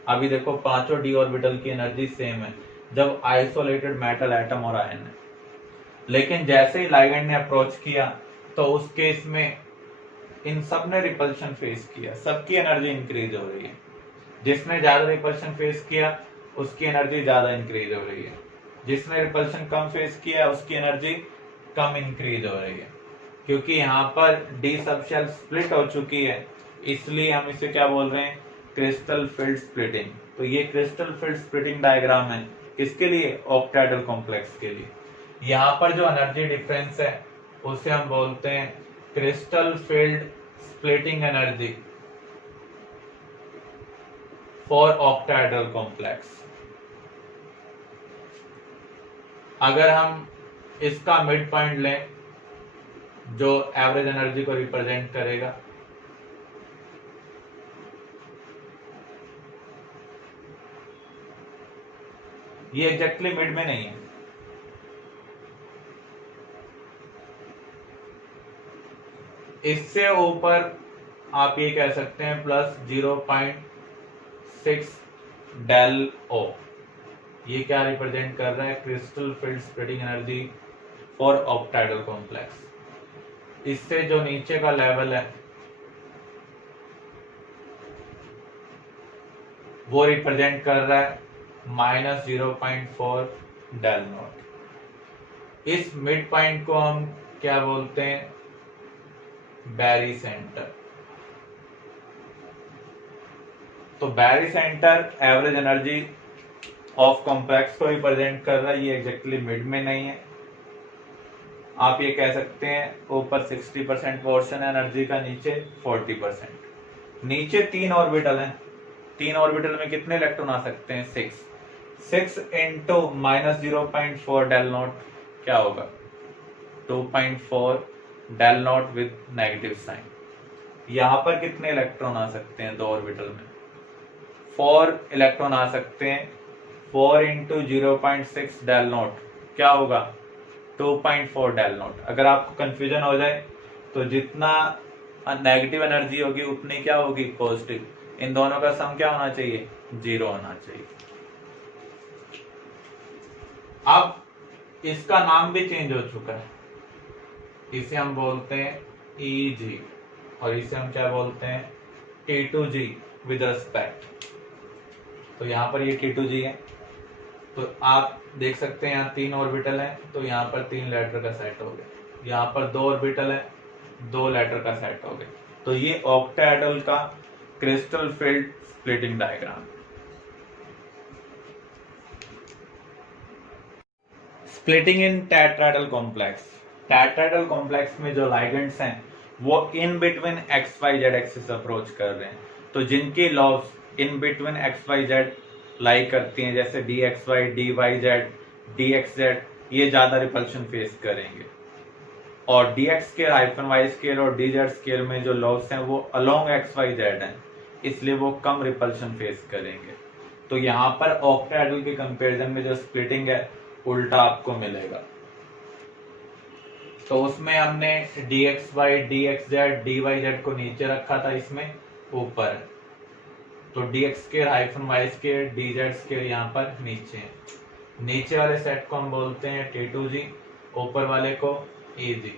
अभी देखो पांचों डी ऑर्बिटल की एनर्जी सेम है जब आइसोलेटेड मेटल एटम और आयन है, लेकिन जैसे ही लाइगेंड ने अप्रोच किया तो उस केस में इन सब ने रिपल्शन फेस किया, सबकी एनर्जी इंक्रीज हो रही है। जिसने ज्यादा रिपल्शन फेस किया उसकी एनर्जी ज्यादा इंक्रीज हो रही है, जिसने रिपल्शन कम फेस किया उसकी एनर्जी कम इंक्रीज हो रही है। क्योंकि यहाँ पर डी सबशेल स्प्लिट हो चुकी है, इसलिए हम इसे क्या बोल रहे हैं, क्रिस्टल फील्ड स्प्लिटिंग। तो ये क्रिस्टल फील्ड स्प्लिटिंग डायग्राम है किसके लिए, ऑक्टाहेड्रल कॉम्प्लेक्स के लिए। यहाँ पर जो एनर्जी डिफरेंस है उसे हम बोलते हैं crystal field splitting energy for octahedral complex. अगर हम इसका मिड पॉइंट लें जो एवरेज एनर्जी को रिप्रेजेंट करेगा, ये एग्जैक्टली मिड में नहीं है, इससे ऊपर आप ये कह सकते हैं प्लस 0.6 डेल ओ। ये क्या रिप्रेजेंट कर रहा है, crystal field splitting energy for octahedral complex. इससे जो नीचे का लेवल है वो रिप्रेजेंट कर रहा है माइनस 0.4 डेल नॉट। इस मिड पॉइंट को हम क्या बोलते हैं, बैरी सेंटर। तो barycentre average energy of complex को रिप्रेजेंट कर रहा है, ये एग्जैक्टली मिड में नहीं है। आप ये कह सकते हैं ऊपर 60% पोर्शन है एनर्जी का, नीचे 40%। नीचे 3 ऑर्बिटल हैं, 3 ऑर्बिटल में कितने इलेक्ट्रॉन आ सकते हैं, 6 इंटू माइनस 0.4 डेल नॉट क्या होगा, 2.4 del nought with negative sign. यहां पर कितने इलेक्ट्रॉन आ सकते हैं, 2 ऑर्बिटल में 4 इलेक्ट्रॉन आ सकते हैं। 4 इंटू 0.6 डेल नॉट क्या होगा, 2.4 डेल नॉट। अगर आपको कंफ्यूजन हो जाए तो जितना नेगेटिव एनर्जी होगी उतनी क्या होगी, पॉजिटिव। इन दोनों का सम क्या होना चाहिए, 0 होना चाहिए। अब इसका नाम भी चेंज हो चुका है, इसे हम बोलते हैं EG और इसे हम क्या बोलते हैं, T2G विद रिस्पेक्ट। तो यहाँ पर ये T2G है, तो आप देख सकते हैं यहाँ 3 ऑर्बिटल है, तो यहाँ पर 3 लेटर का सेट हो गया। यहाँ पर 2 ऑर्बिटल है, 2 लेटर का सेट हो गया। तो ये ऑक्टाहेड्रल का crystal field splitting diagram. Splitting in tetrahedral complex. Tetrahedral complex में जो लाइगेंड्स हैं वो in between X Y Z axis approach कर रहे हैं। तो जिनकी lobes in between X Y Z lie करती हैं, जैसे D x Y, D Y Z, D x Z, ये ज्यादा रिपल्शन फेस करेंगे। और D X square, hyphen Y square और डी जेड स्केल में जो लॉब्स हैं वो अलोंग एक्स वाई जेड हैं, इसलिए वो कम रिपल्शन फेस करेंगे। तो यहाँ पर ऑक्टाहेड्रल के कंपैरिजन में जो स्प्लिटिंग है उल्टा आपको मिलेगा। तो उसमें हमने D x Y, D x Z, D Y Z को नीचे रखा था, इसमें ऊपर। तो D X square, hyphen Y square, D Z square यहाँ पर नीचे है। नीचे वाले सेट को हम बोलते हैं T2G, ऊपर वाले को EG।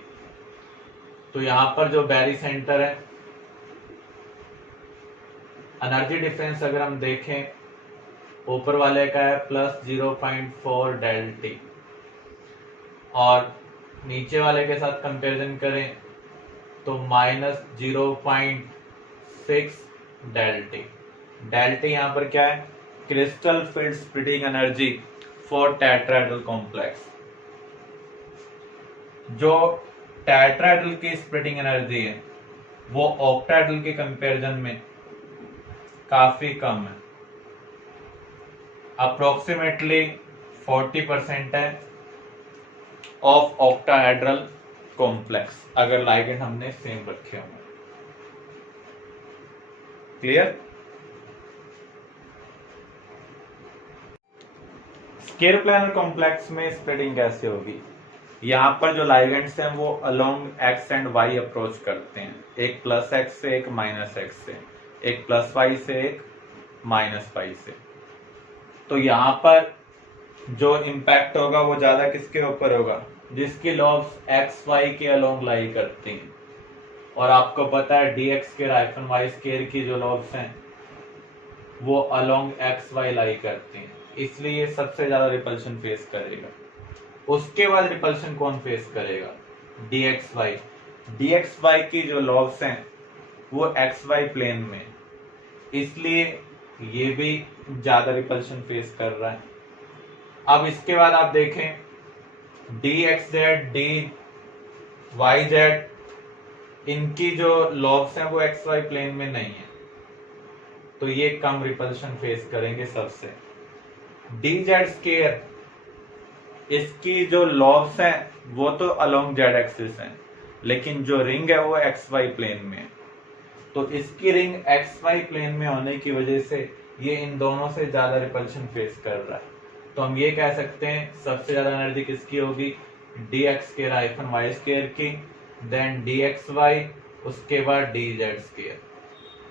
तो यहाँ पर जो बैरी सेंटर है, एनर्जी डिफरेंस अगर हम देखें, ऊपर वाले का है प्लस 0.4 डेल टी और नीचे वाले के साथ कंपैरिजन करें तो -0.6 डेल्टी। डेल्टी यहाँ पर क्या है? Crystal field splitting energy for tetrahedral complex. जो टेट्राहेड्रल की स्प्लिटिंग एनर्जी है वो ऑक्टाहेड्रल के कंपैरिजन में काफी कम है, अप्रोक्सीमेटली 40% है ऑफ ऑक्टाहेड्रल कॉम्प्लेक्स, अगर लाइगेंड हमने सेम रखे होंगे। क्लियर? स्केर प्लानर कॉम्प्लेक्स में स्प्लिटिंग कैसे होगी? यहाँ पर जो लाइगेंड्स हैं वो along X and Y approach करते हैं, एक प्लस एक्स से एक माइनस एक्स से, एक प्लस वाई से एक माइनस वाई से। तो यहाँ पर जो इम्पैक्ट होगा वो ज्यादा किसके ऊपर होगा? जिसकी लॉब्स एक्स वाई के अलोंग लाई करती हैं, और आपको पता है D x square hyphen Y square की जो लॉब्स हैं वो अलोंग एक्स वाई लाई करती हैं, इसलिए ये सबसे ज्यादा रिपल्शन फेस करेगा। उसके बाद रिपल्शन कौन फेस करेगा? D x Y. D x Y की जो लॉब्स हैं वो एक्स वाई प्लेन में, इसलिए ये भी ज्यादा रिपल्शन फेस कर रहा है। अब इसके बाद आप देखें d x Z, D Y z, इनकी जो लॉब्स हैं वो एक्स वाई प्लेन में नहीं है, तो ये कम रिपल्शन फेस करेंगे सबसे। डी जेड स्केयर, इसकी जो लॉब्स हैं वो तो अलोंग जेड एक्सिस हैं, लेकिन जो रिंग है वो एक्स वाई प्लेन में है, तो इसकी रिंग एक्स वाई प्लेन में होने की वजह से ये इन दोनों से ज्यादा रिपल्शन फेस कर रहा है। तो हम ये कह सकते हैं सबसे ज्यादा एनर्जी किसकी होगी? D x square hyphen Y square की, देन डी एक्स वाई, उसके बाद डी जेड स्केयर।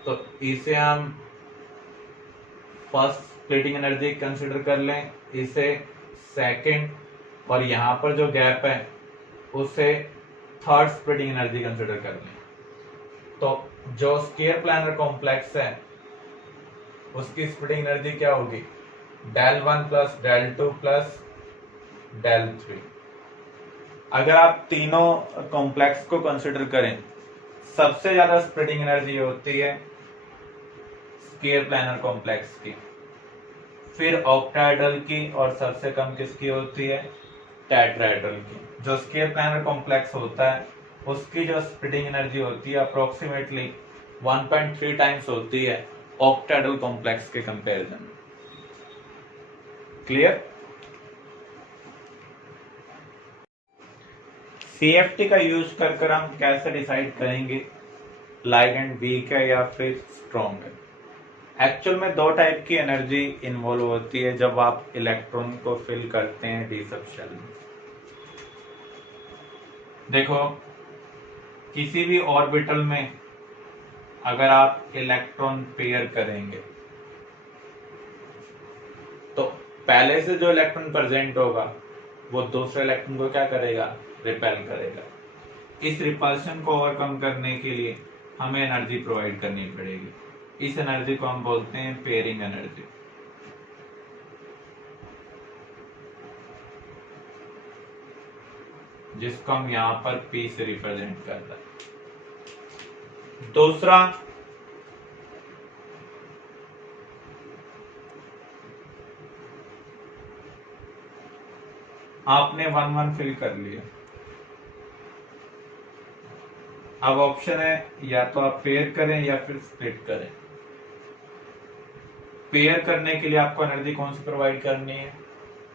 तो इसे हम फर्स्ट स्प्लिटिंग एनर्जी कंसिडर कर लें, इसे सेकंड, और यहाँ पर जो गैप है उसे थर्ड स्प्लिटिंग एनर्जी कंसिडर कर लें। तो जो स्केयर प्लानर कॉम्प्लेक्स है उसकी स्प्लिटिंग एनर्जी क्या होगी? Del 1 plus del 2 plus del 3। अगर आप तीनों कॉम्प्लेक्स को कंसिडर करें, सबसे ज्यादा स्प्लिटिंग एनर्जी होती है स्केयर प्लानर कॉम्प्लेक्स की, फिर ऑक्टाहेड्रल की, और सबसे कम किसकी होती है? टेट्राहेड्रल की। जो स्केयर प्लानर कॉम्प्लेक्स होता है उसकी जो स्प्लिटिंग एनर्जी होती है अप्रोक्सीमेटली 1.3 टाइम्स होती है ऑक्टाहेड्रल कॉम्प्लेक्स के कंपैरिजन में। क्लियर? सीएफटी का यूज कर हम कैसे डिसाइड करेंगे लाइगेंड वीक है या फिर स्ट्रॉन्ग है? एक्चुअल में दो टाइप की एनर्जी इन्वॉल्व होती है जब आप इलेक्ट्रॉन को फिल करते हैं डी सब शेल में। देखो, किसी भी ऑर्बिटल में अगर आप इलेक्ट्रॉन पेयर करेंगे तो पहले से जो इलेक्ट्रॉन प्रेजेंट होगा वो दूसरे इलेक्ट्रॉन को क्या करेगा? रिपेल करेगा। इस रिपल्शन को ओवरकम करने के लिए हमें एनर्जी प्रोवाइड करनी पड़ेगी। इस एनर्जी को हम बोलते हैं पेयरिंग एनर्जी। जिसको हम यहां पर P से रिप्रेजेंट कर रहे हैं। दूसरा, आपने 1-1 फिल कर लिया, अब ऑप्शन है या तो आप पेयर करें या फिर स्प्लिट करें। पेयर करने के लिए आपको एनर्जी कौन सी प्रोवाइड करनी है?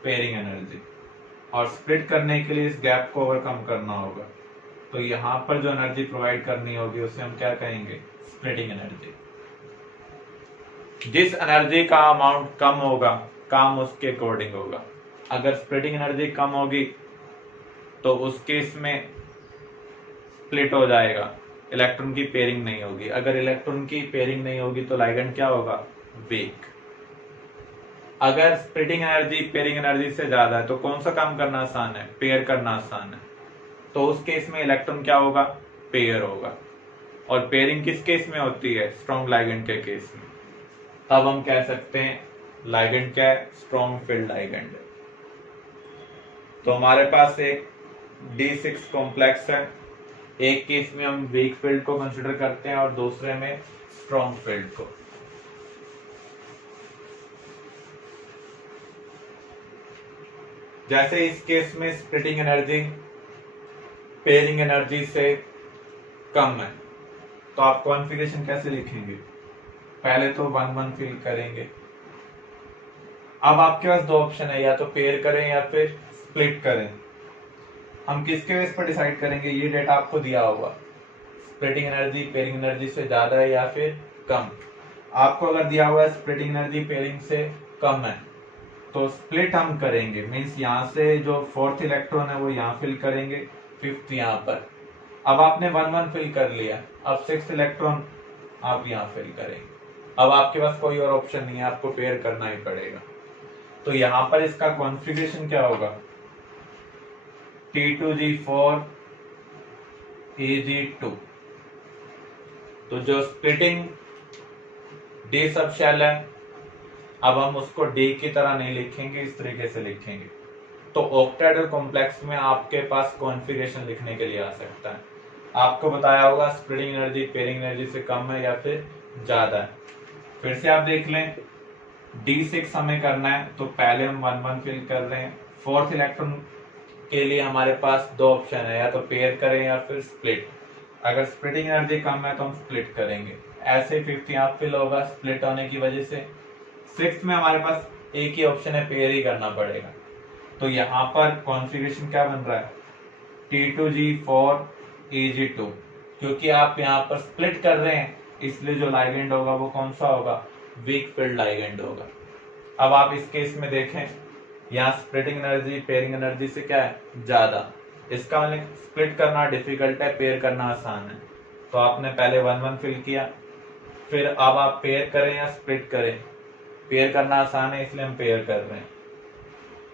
Pairing energy. और स्प्लिट करने के लिए इस गैप को ओवरकम करना होगा, तो यहां पर जो एनर्जी प्रोवाइड करनी होगी उसे हम क्या कहेंगे? Splitting energy. जिस एनर्जी का अमाउंट कम होगा काम उसके अकॉर्डिंग होगा। अगर स्प्लिटिंग एनर्जी कम होगी तो उस केस में स्प्लिट हो जाएगा, इलेक्ट्रॉन की पेयरिंग नहीं होगी। अगर इलेक्ट्रॉन की पेयरिंग नहीं होगी तो लाइगेंड क्या होगा? वीक। अगर स्प्लिटिंग एनर्जी पेयरिंग एनर्जी से ज्यादा है तो कौन सा काम करना आसान है? पेयर करना आसान है। तो उस केस में इलेक्ट्रॉन क्या होगा? पेयर होगा। और पेयरिंग किस केस में होती है? स्ट्रॉन्ग लाइगेंड के केस में। तब हम कह सकते हैं लाइगेंड क्या है? स्ट्रॉन्ग फील्ड लाइगेंड है। तो हमारे पास एक D6 कॉम्प्लेक्स है। एक केस में हम वीक फील्ड को कंसिडर करते हैं और दूसरे में स्ट्रॉन्ग फील्ड को। जैसे इस केस में स्प्लिटिंग एनर्जी पेयरिंग एनर्जी से कम है, तो आप कॉन्फ़िगरेशन कैसे लिखेंगे? पहले तो 1-1 फिल करेंगे। अब आपके पास दो ऑप्शन है, या तो पेयर करें या फिर स्प्लिट करें। हम किसके बेस पर डिसाइड करेंगे? ये डेटा आपको दिया होगा, स्प्लिटिंग एनर्जी पेयरिंग एनर्जी से ज्यादा है या फिर कम। आपको अगर दिया हुआ है स्प्लिटिंग एनर्जी पेयरिंग से कम है, तो स्प्लिट हम करेंगे, मीन्स यहाँ से जो 4th इलेक्ट्रॉन है वो यहाँ फिल करेंगे, 5th यहाँ पर। अब आपने 1-1 फिल कर लिया, अब 6th इलेक्ट्रॉन आप यहाँ फिल करेंगे। अब आपके पास कोई और ऑप्शन नहीं है, आपको पेयर करना ही पड़ेगा। तो यहाँ पर इसका कॉन्फ़िगरेशन क्या होगा? T2G4 Eg2। तो जो स्प्लिटिंग D सब शेल है, अब हम उसको D की तरह नहीं लिखेंगे, इस तरीके से लिखेंगे। तो ऑक्टेहेड्रल कॉम्प्लेक्स में आपके पास कॉन्फ़िगरेशन लिखने के लिए आ सकता है। आपको बताया होगा स्प्लिटिंग एनर्जी पेयरिंग एनर्जी से कम है या फिर ज्यादा है। फिर से आप देख लें, D6 हमें करना है, तो पहले हम 1-1 फिल कर रहे हैं। 4th इलेक्ट्रॉन के लिए हमारे पास दो ऑप्शन है, या तो पेयर करें या फिर स्प्लिट। अगर स्प्लिटिंग एनर्जी कम है तो हम स्प्लिट करेंगे। ऐसे 5th यहाँ फिल होगा स्प्लिट होने की वजह से। 6th में हमारे पास एक ही ऑप्शन है, पेयर ही करना पड़ेगा। तो यहाँ पर कॉन्फ़िगरेशन क्या बन रहा है? T2G4 Eg2। क्योंकि आप यहाँ पर स्प्लिट कर रहे हैं, इसलिए जो लाइगेंड होगा वो कौन सा होगा? वीक फील्ड लाइगेंड होगा। अब आप इस केस में देखें, यहाँ स्प्लिटिंग एनर्जी पेयरिंग एनर्जी से क्या है? ज्यादा। इसका मतलब स्प्लिट करना डिफिकल्ट है, पेयर करना आसान है। तो आपने पहले 1-1 फिल किया, फिर अब आप पेयर करें या स्प्लिट करें? पेयर करना आसान है, इसलिए हम पेयर कर रहे हैं।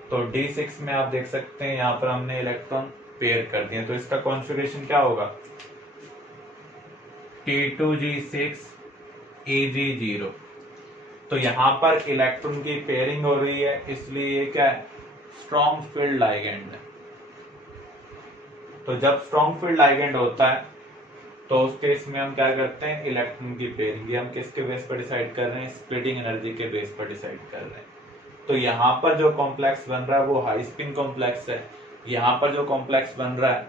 तो D6 में आप देख सकते हैं यहाँ पर हमने इलेक्ट्रॉन पेयर कर दिए। तो इसका कॉन्फ़िगरेशन क्या होगा? T2G6 Eg0। तो यहाँ पर इलेक्ट्रॉन की पेयरिंग हो रही है, इसलिए ये क्या है? स्ट्रॉन्ग फील्ड लाइगेंड है। तो जब स्ट्रॉन्ग फील्ड लाइगेंड होता है तो उस केस में हम क्या करते हैं? इलेक्ट्रॉन की पेयरिंग। ये हम किसके बेस पर डिसाइड कर रहे हैं? स्प्लिटिंग एनर्जी के बेस पर डिसाइड कर रहे हैं। तो यहाँ पर जो कॉम्प्लेक्स बन रहा है वो हाई स्पिन कॉम्प्लेक्स है। यहाँ पर जो कॉम्प्लेक्स बन रहा है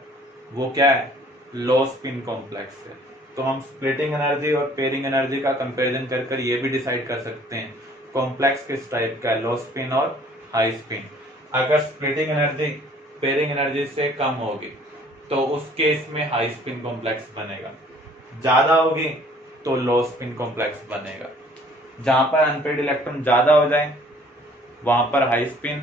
वो क्या है? लो स्पिन कॉम्प्लेक्स है। तो हम स्प्लिटिंग एनर्जी और पेयरिंग एनर्जी का कंपैरिजन कर ये भी डिसाइड कर सकते हैं कॉम्प्लेक्स किस टाइप का है, लो स्पिन और हाई स्पिन। अगर स्प्लिटिंग एनर्जी पेयरिंग एनर्जी से कम होगी तो उस केस में हाई स्पिन कॉम्प्लेक्स बनेगा, ज्यादा होगी तो लो स्पिन कॉम्प्लेक्स बनेगा। जहां पर अनपेयर्ड इलेक्ट्रॉन ज्यादा हो जाए वहां पर हाई स्पिन,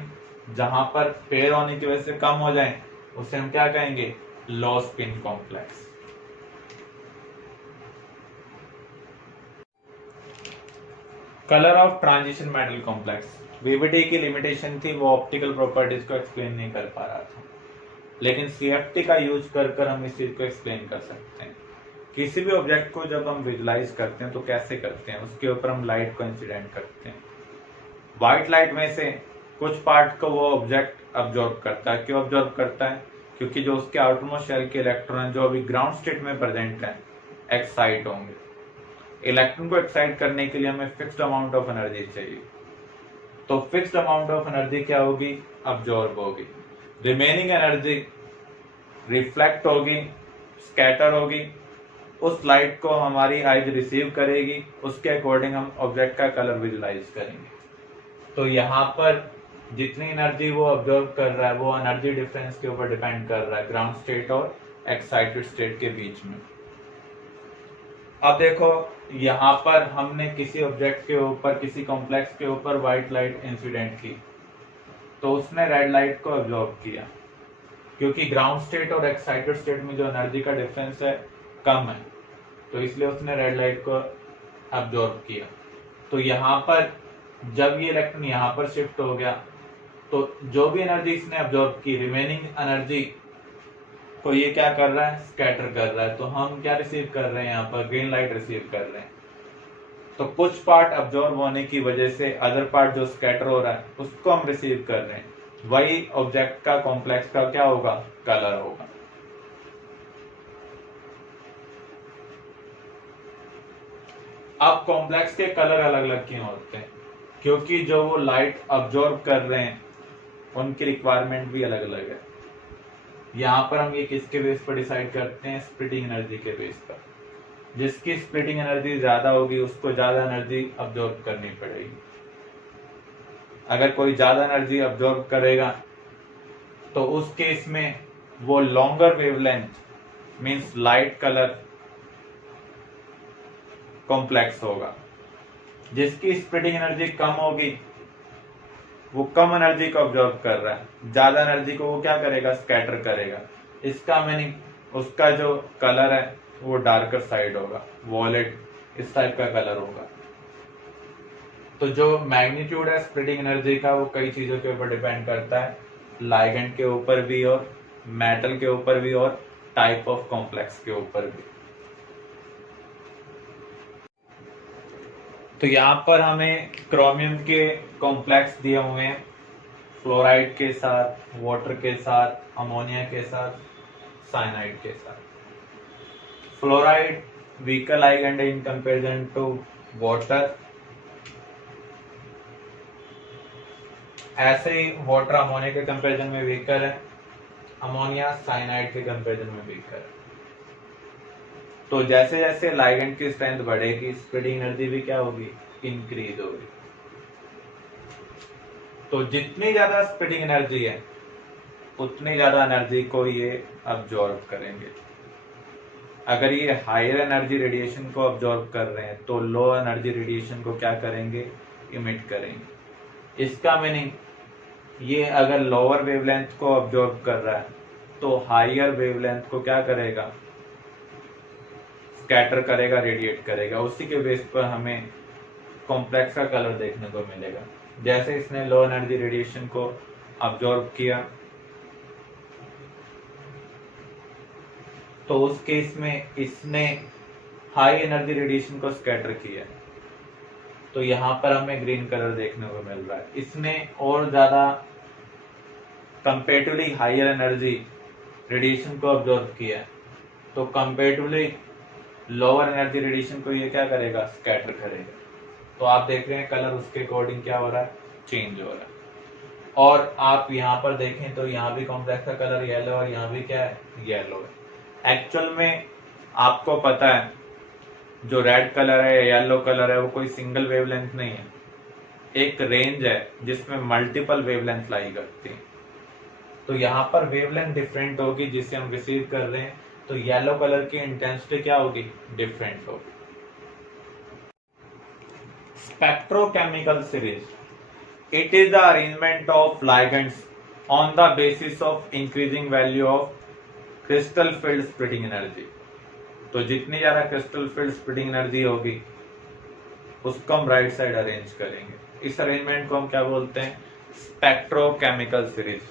जहां पर पेयर होने की वजह से कम हो जाए उसे हम क्या कहेंगे? लो spin complex. Colour of transition metal complex. VVT की लिमिटेशन थी, वो ऑप्टिकल प्रॉपर्टीज को एक्सप्लेन नहीं कर पा रहा था, लेकिन सीएफटी का यूज कर हम इस चीज को एक्सप्लेन कर सकते हैं। किसी भी ऑब्जेक्ट को जब हम विजुलाइज करते हैं तो कैसे करते हैं? उसके ऊपर हम लाइट को इंसिडेंट करते हैं। व्हाइट लाइट में से कुछ पार्ट को वो ऑब्जेक्ट अब्जॉर्ब करता है। क्यों अब्जॉर्ब करता है? क्योंकि जो उसके आउटरमोस्ट शेल के इलेक्ट्रॉन जो अभी ग्राउंड स्टेट में प्रेजेंट है एक्साइट होंगे। इलेक्ट्रॉन को एक्साइट करने के लिए हमें फिक्स्ड अमाउंट ऑफ एनर्जी चाहिए, तो फिक्स्ड अमाउंट ऑफ एनर्जी क्या होगी? अब्जॉर्ब होगी। रिमेनिंग एनर्जी रिफ्लेक्ट होगी, स्कैटर होगी। उस लाइट को हमारी आइज रिसीव करेगी, उसके अकॉर्डिंग हम ऑब्जेक्ट का कलर विजुलाइज करेंगे। तो यहाँ पर जितनी एनर्जी वो अब्जॉर्ब कर रहा है वो एनर्जी डिफरेंस के ऊपर डिपेंड कर रहा है ग्राउंड स्टेट और एक्साइटेड स्टेट के बीच में। अब देखो यहाँ पर हमने किसी ऑब्जेक्ट के ऊपर, किसी कॉम्प्लेक्स के ऊपर व्हाइट लाइट इंसिडेंट की, तो उसने रेड लाइट को अब्जॉर्ब किया। क्योंकि ग्राउंड स्टेट और एक्साइटेड स्टेट में जो एनर्जी का डिफरेंस है कम है, तो इसलिए उसने रेड लाइट को अब्जॉर्ब किया। तो यहाँ पर जब ये इलेक्ट्रॉन यहाँ पर शिफ्ट हो गया तो जो भी एनर्जी इसने अब्जॉर्ब की, रिमेनिंग एनर्जी को ये क्या कर रहा है? स्कैटर कर रहा है। तो हम क्या रिसीव कर रहे हैं? यहाँ पर ग्रीन लाइट रिसीव कर रहे हैं। तो कुछ पार्ट अब्जॉर्ब होने की वजह से अदर पार्ट जो स्कैटर हो रहा है उसको हम रिसीव कर रहे हैं। वही ऑब्जेक्ट का कॉम्प्लेक्स का क्या होगा, कलर होगा। अब कॉम्प्लेक्स के कलर अलग अलग क्यों होते हैं, क्योंकि जो वो लाइट अब्जॉर्ब कर रहे हैं उनकी रिक्वायरमेंट भी अलग अलग है। यहाँ पर हम ये किसके बेस पर डिसाइड करते हैं, स्प्लिटिंग एनर्जी के बेस पर। जिसकी स्प्लिटिंग एनर्जी ज्यादा होगी उसको ज्यादा एनर्जी अब्जॉर्ब करनी पड़ेगी। अगर कोई ज्यादा एनर्जी अब्जॉर्ब करेगा तो उस केस में वो longer wavelength means light colour complex होगा। जिसकी स्प्लिटिंग एनर्जी कम होगी वो कम एनर्जी को ऑब्जॉर्व कर रहा है, ज्यादा एनर्जी को वो क्या करेगा, स्कैटर करेगा। इसका मीनिंग उसका जो कलर है वो डार्कर साइड होगा, वॉयलेट इस टाइप का कलर होगा। तो जो मैग्नीट्यूड है स्प्लिटिंग एनर्जी का वो कई चीजों के ऊपर डिपेंड करता है, लाइगेंड के ऊपर भी और मेटल के ऊपर भी और टाइप ऑफ कॉम्प्लेक्स के ऊपर भी। तो यहाँ पर हमें क्रोमियम के कॉम्प्लेक्स दिए हुए हैं, फ्लोराइड के साथ, वाटर के साथ, अमोनिया के साथ, साइनाइड के साथ। Fluoride weaker ligand in comparison to water, ऐसे ही वाटर अमोनिया के कंपैरिजन में वीकर है, अमोनिया साइनाइड के कंपैरिजन में वीकर है। तो जैसे जैसे लाइगेंड की स्ट्रेंथ बढ़ेगी स्प्लिटिंग एनर्जी भी क्या होगी, इंक्रीज होगी। तो जितनी ज्यादा स्प्लिटिंग एनर्जी है उतनी ज्यादा एनर्जी को ये अब्जॉर्ब करेंगे। अगर ये हायर एनर्जी रेडिएशन को अब्जॉर्ब कर रहे हैं तो लो एनर्जी रेडिएशन को क्या करेंगे, इमिट करेंगे। इसका मीनिंग ये अगर लोअर वेवलेंथ को अब्जॉर्ब कर रहा है तो हायर वेवलेंथ को क्या करेगा, स्कैटर करेगा, रेडिएट करेगा। उसी के बेस पर हमें कॉम्प्लेक्स का कलर देखने को मिलेगा। जैसे इसने लो एनर्जी रेडिएशन को अब्जॉर्ब किया तो उस केस में इसने हाई एनर्जी रेडिएशन को स्कैटर किया, तो यहाँ पर हमें ग्रीन कलर देखने को मिल रहा है। इसने और ज्यादा कंपेरेटिवली हायर एनर्जी रेडिएशन को अब्जॉर्ब किया, तो कंपेरेटिवली लोअर एनर्जी रेडिएशन को ये क्या करेगा, स्कैटर करेगा। तो आप देख रहे हैं कलर उसके अकॉर्डिंग क्या हो रहा है, चेंज हो रहा है। और आप यहाँ पर देखें तो यहाँ भी कॉम्प्लेक्स का कलर येलो और यहाँ भी क्या है, येलो है। एक्चुअल में आपको पता है जो रेड कलर है या येलो कलर है वो कोई सिंगल वेवलेंथ नहीं है, एक रेंज है जिसमें मल्टीपल वेवलेंथ लाई करती है। तो यहाँ पर वेवलेंथ डिफरेंट होगी जिसे हम रिसीव कर रहे हैं, तो येलो कलर की इंटेंसिटी क्या होगी, डिफरेंट होगी। Spectrochemical series, it is the arrangement of ligands on the basis of increasing value of crystal field splitting energy। तो जितनी ज्यादा क्रिस्टल फील्ड स्प्लिटिंग एनर्जी होगी उसको हम राइट साइड अरेंज करेंगे। इस अरेंजमेंट को हम क्या बोलते हैं, स्पेक्ट्रोकेमिकल सीरीज।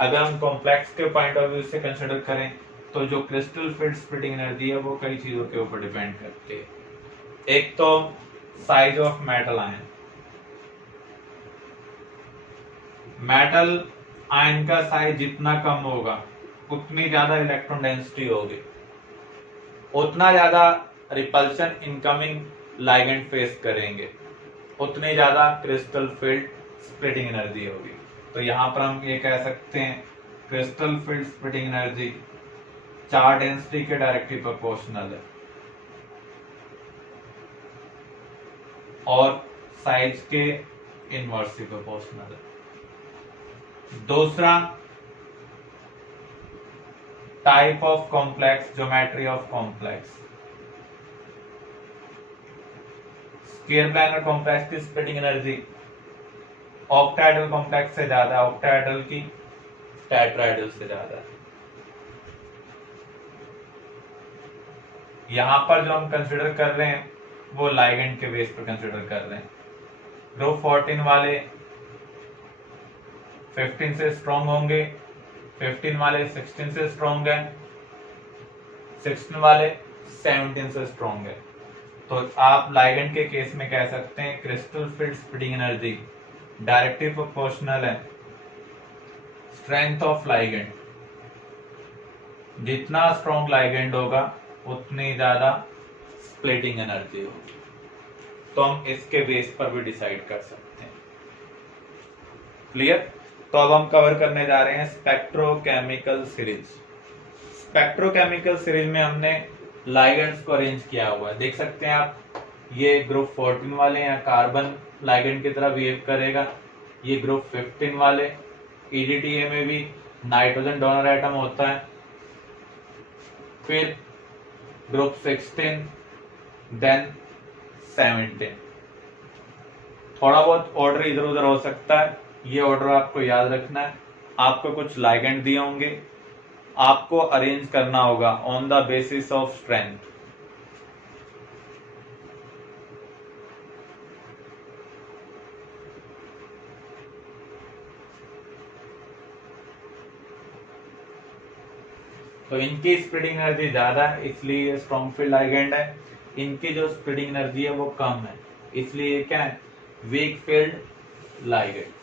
अगर हम कॉम्प्लेक्स के पॉइंट ऑफ व्यू से कंसिडर करें तो जो क्रिस्टल फील्ड स्प्लिटिंग एनर्जी है वो कई चीजों के ऊपर डिपेंड करती है। एक तो size of metal ion, metal ion का साइज जितना कम होगा उतनी ज्यादा इलेक्ट्रॉन डेंसिटी होगी, उतना ज्यादा रिपल्शन इनकमिंग लाइगेंड फेस करेंगे, उतनी ज्यादा क्रिस्टल फील्ड स्प्लिटिंग एनर्जी होगी। तो यहाँ पर हम ये कह सकते हैं crystal field splitting energy charge density के डायरेक्टली प्रोपोर्शनल है और साइज के इनवर्सली प्रोपोर्शनल है। दूसरा type of complex, geometry of complex. Square planar complex की स्प्लिटिंग एनर्जी ऑक्टाहेड्रल कॉम्प्लेक्स से ज्यादा है, ऑक्टाहेड्रल की टेट्राहेड्रल से ज्यादा है। यहां पर जो हम कंसिडर कर रहे हैं वो लाइगेंड के बेस पर कंसिडर कर रहे हैं। ग्रुप 14 वाले 15 से स्ट्रॉन्ग होंगे, 15 वाले 16 से स्ट्रॉन्ग है, 16 वाले 17 से स्ट्रॉन्ग है। तो आप लाइगेंड के केस में कह सकते हैं crystal field splitting energy directly proportional है स्ट्रेंथ ऑफ लाइगेंड, जितना स्ट्रॉन्ग लाइगेंड होगा उतनी ज्यादा स्प्लिटिंग एनर्जी होगी। तो हम इसके बेस पर भी डिसाइड कर सकते हैं। क्लियर? तो अब हम कवर करने जा रहे हैं स्पेक्ट्रोकेमिकल सीरीज। स्पेक्ट्रोकेमिकल सीरीज में हमने लाइगेंड्स को अरेंज किया हुआ है, देख सकते हैं आप। ये ग्रुप 14 वाले हैं, कार्बन लाइगेंड की तरह बिहेव करेगा। ये ग्रुप 15 वाले, EDTA में भी नाइट्रोजन डोनर एटम होता है। फिर ग्रुप 16, देन 17। थोड़ा बहुत ऑर्डर इधर उधर हो सकता है, ये ऑर्डर आपको याद रखना है। आपको कुछ लाइगेंड दिए होंगे, आपको अरेंज करना होगा on the basis of strength. तो इनकी स्प्लिटिंग एनर्जी ज्यादा है, इसलिए ये स्ट्रॉन्ग फील्ड लाइगेंड है। इनकी जो स्प्लिटिंग एनर्जी है वो कम है, इसलिए ये क्या है, वीक फील्ड लाइगेंड।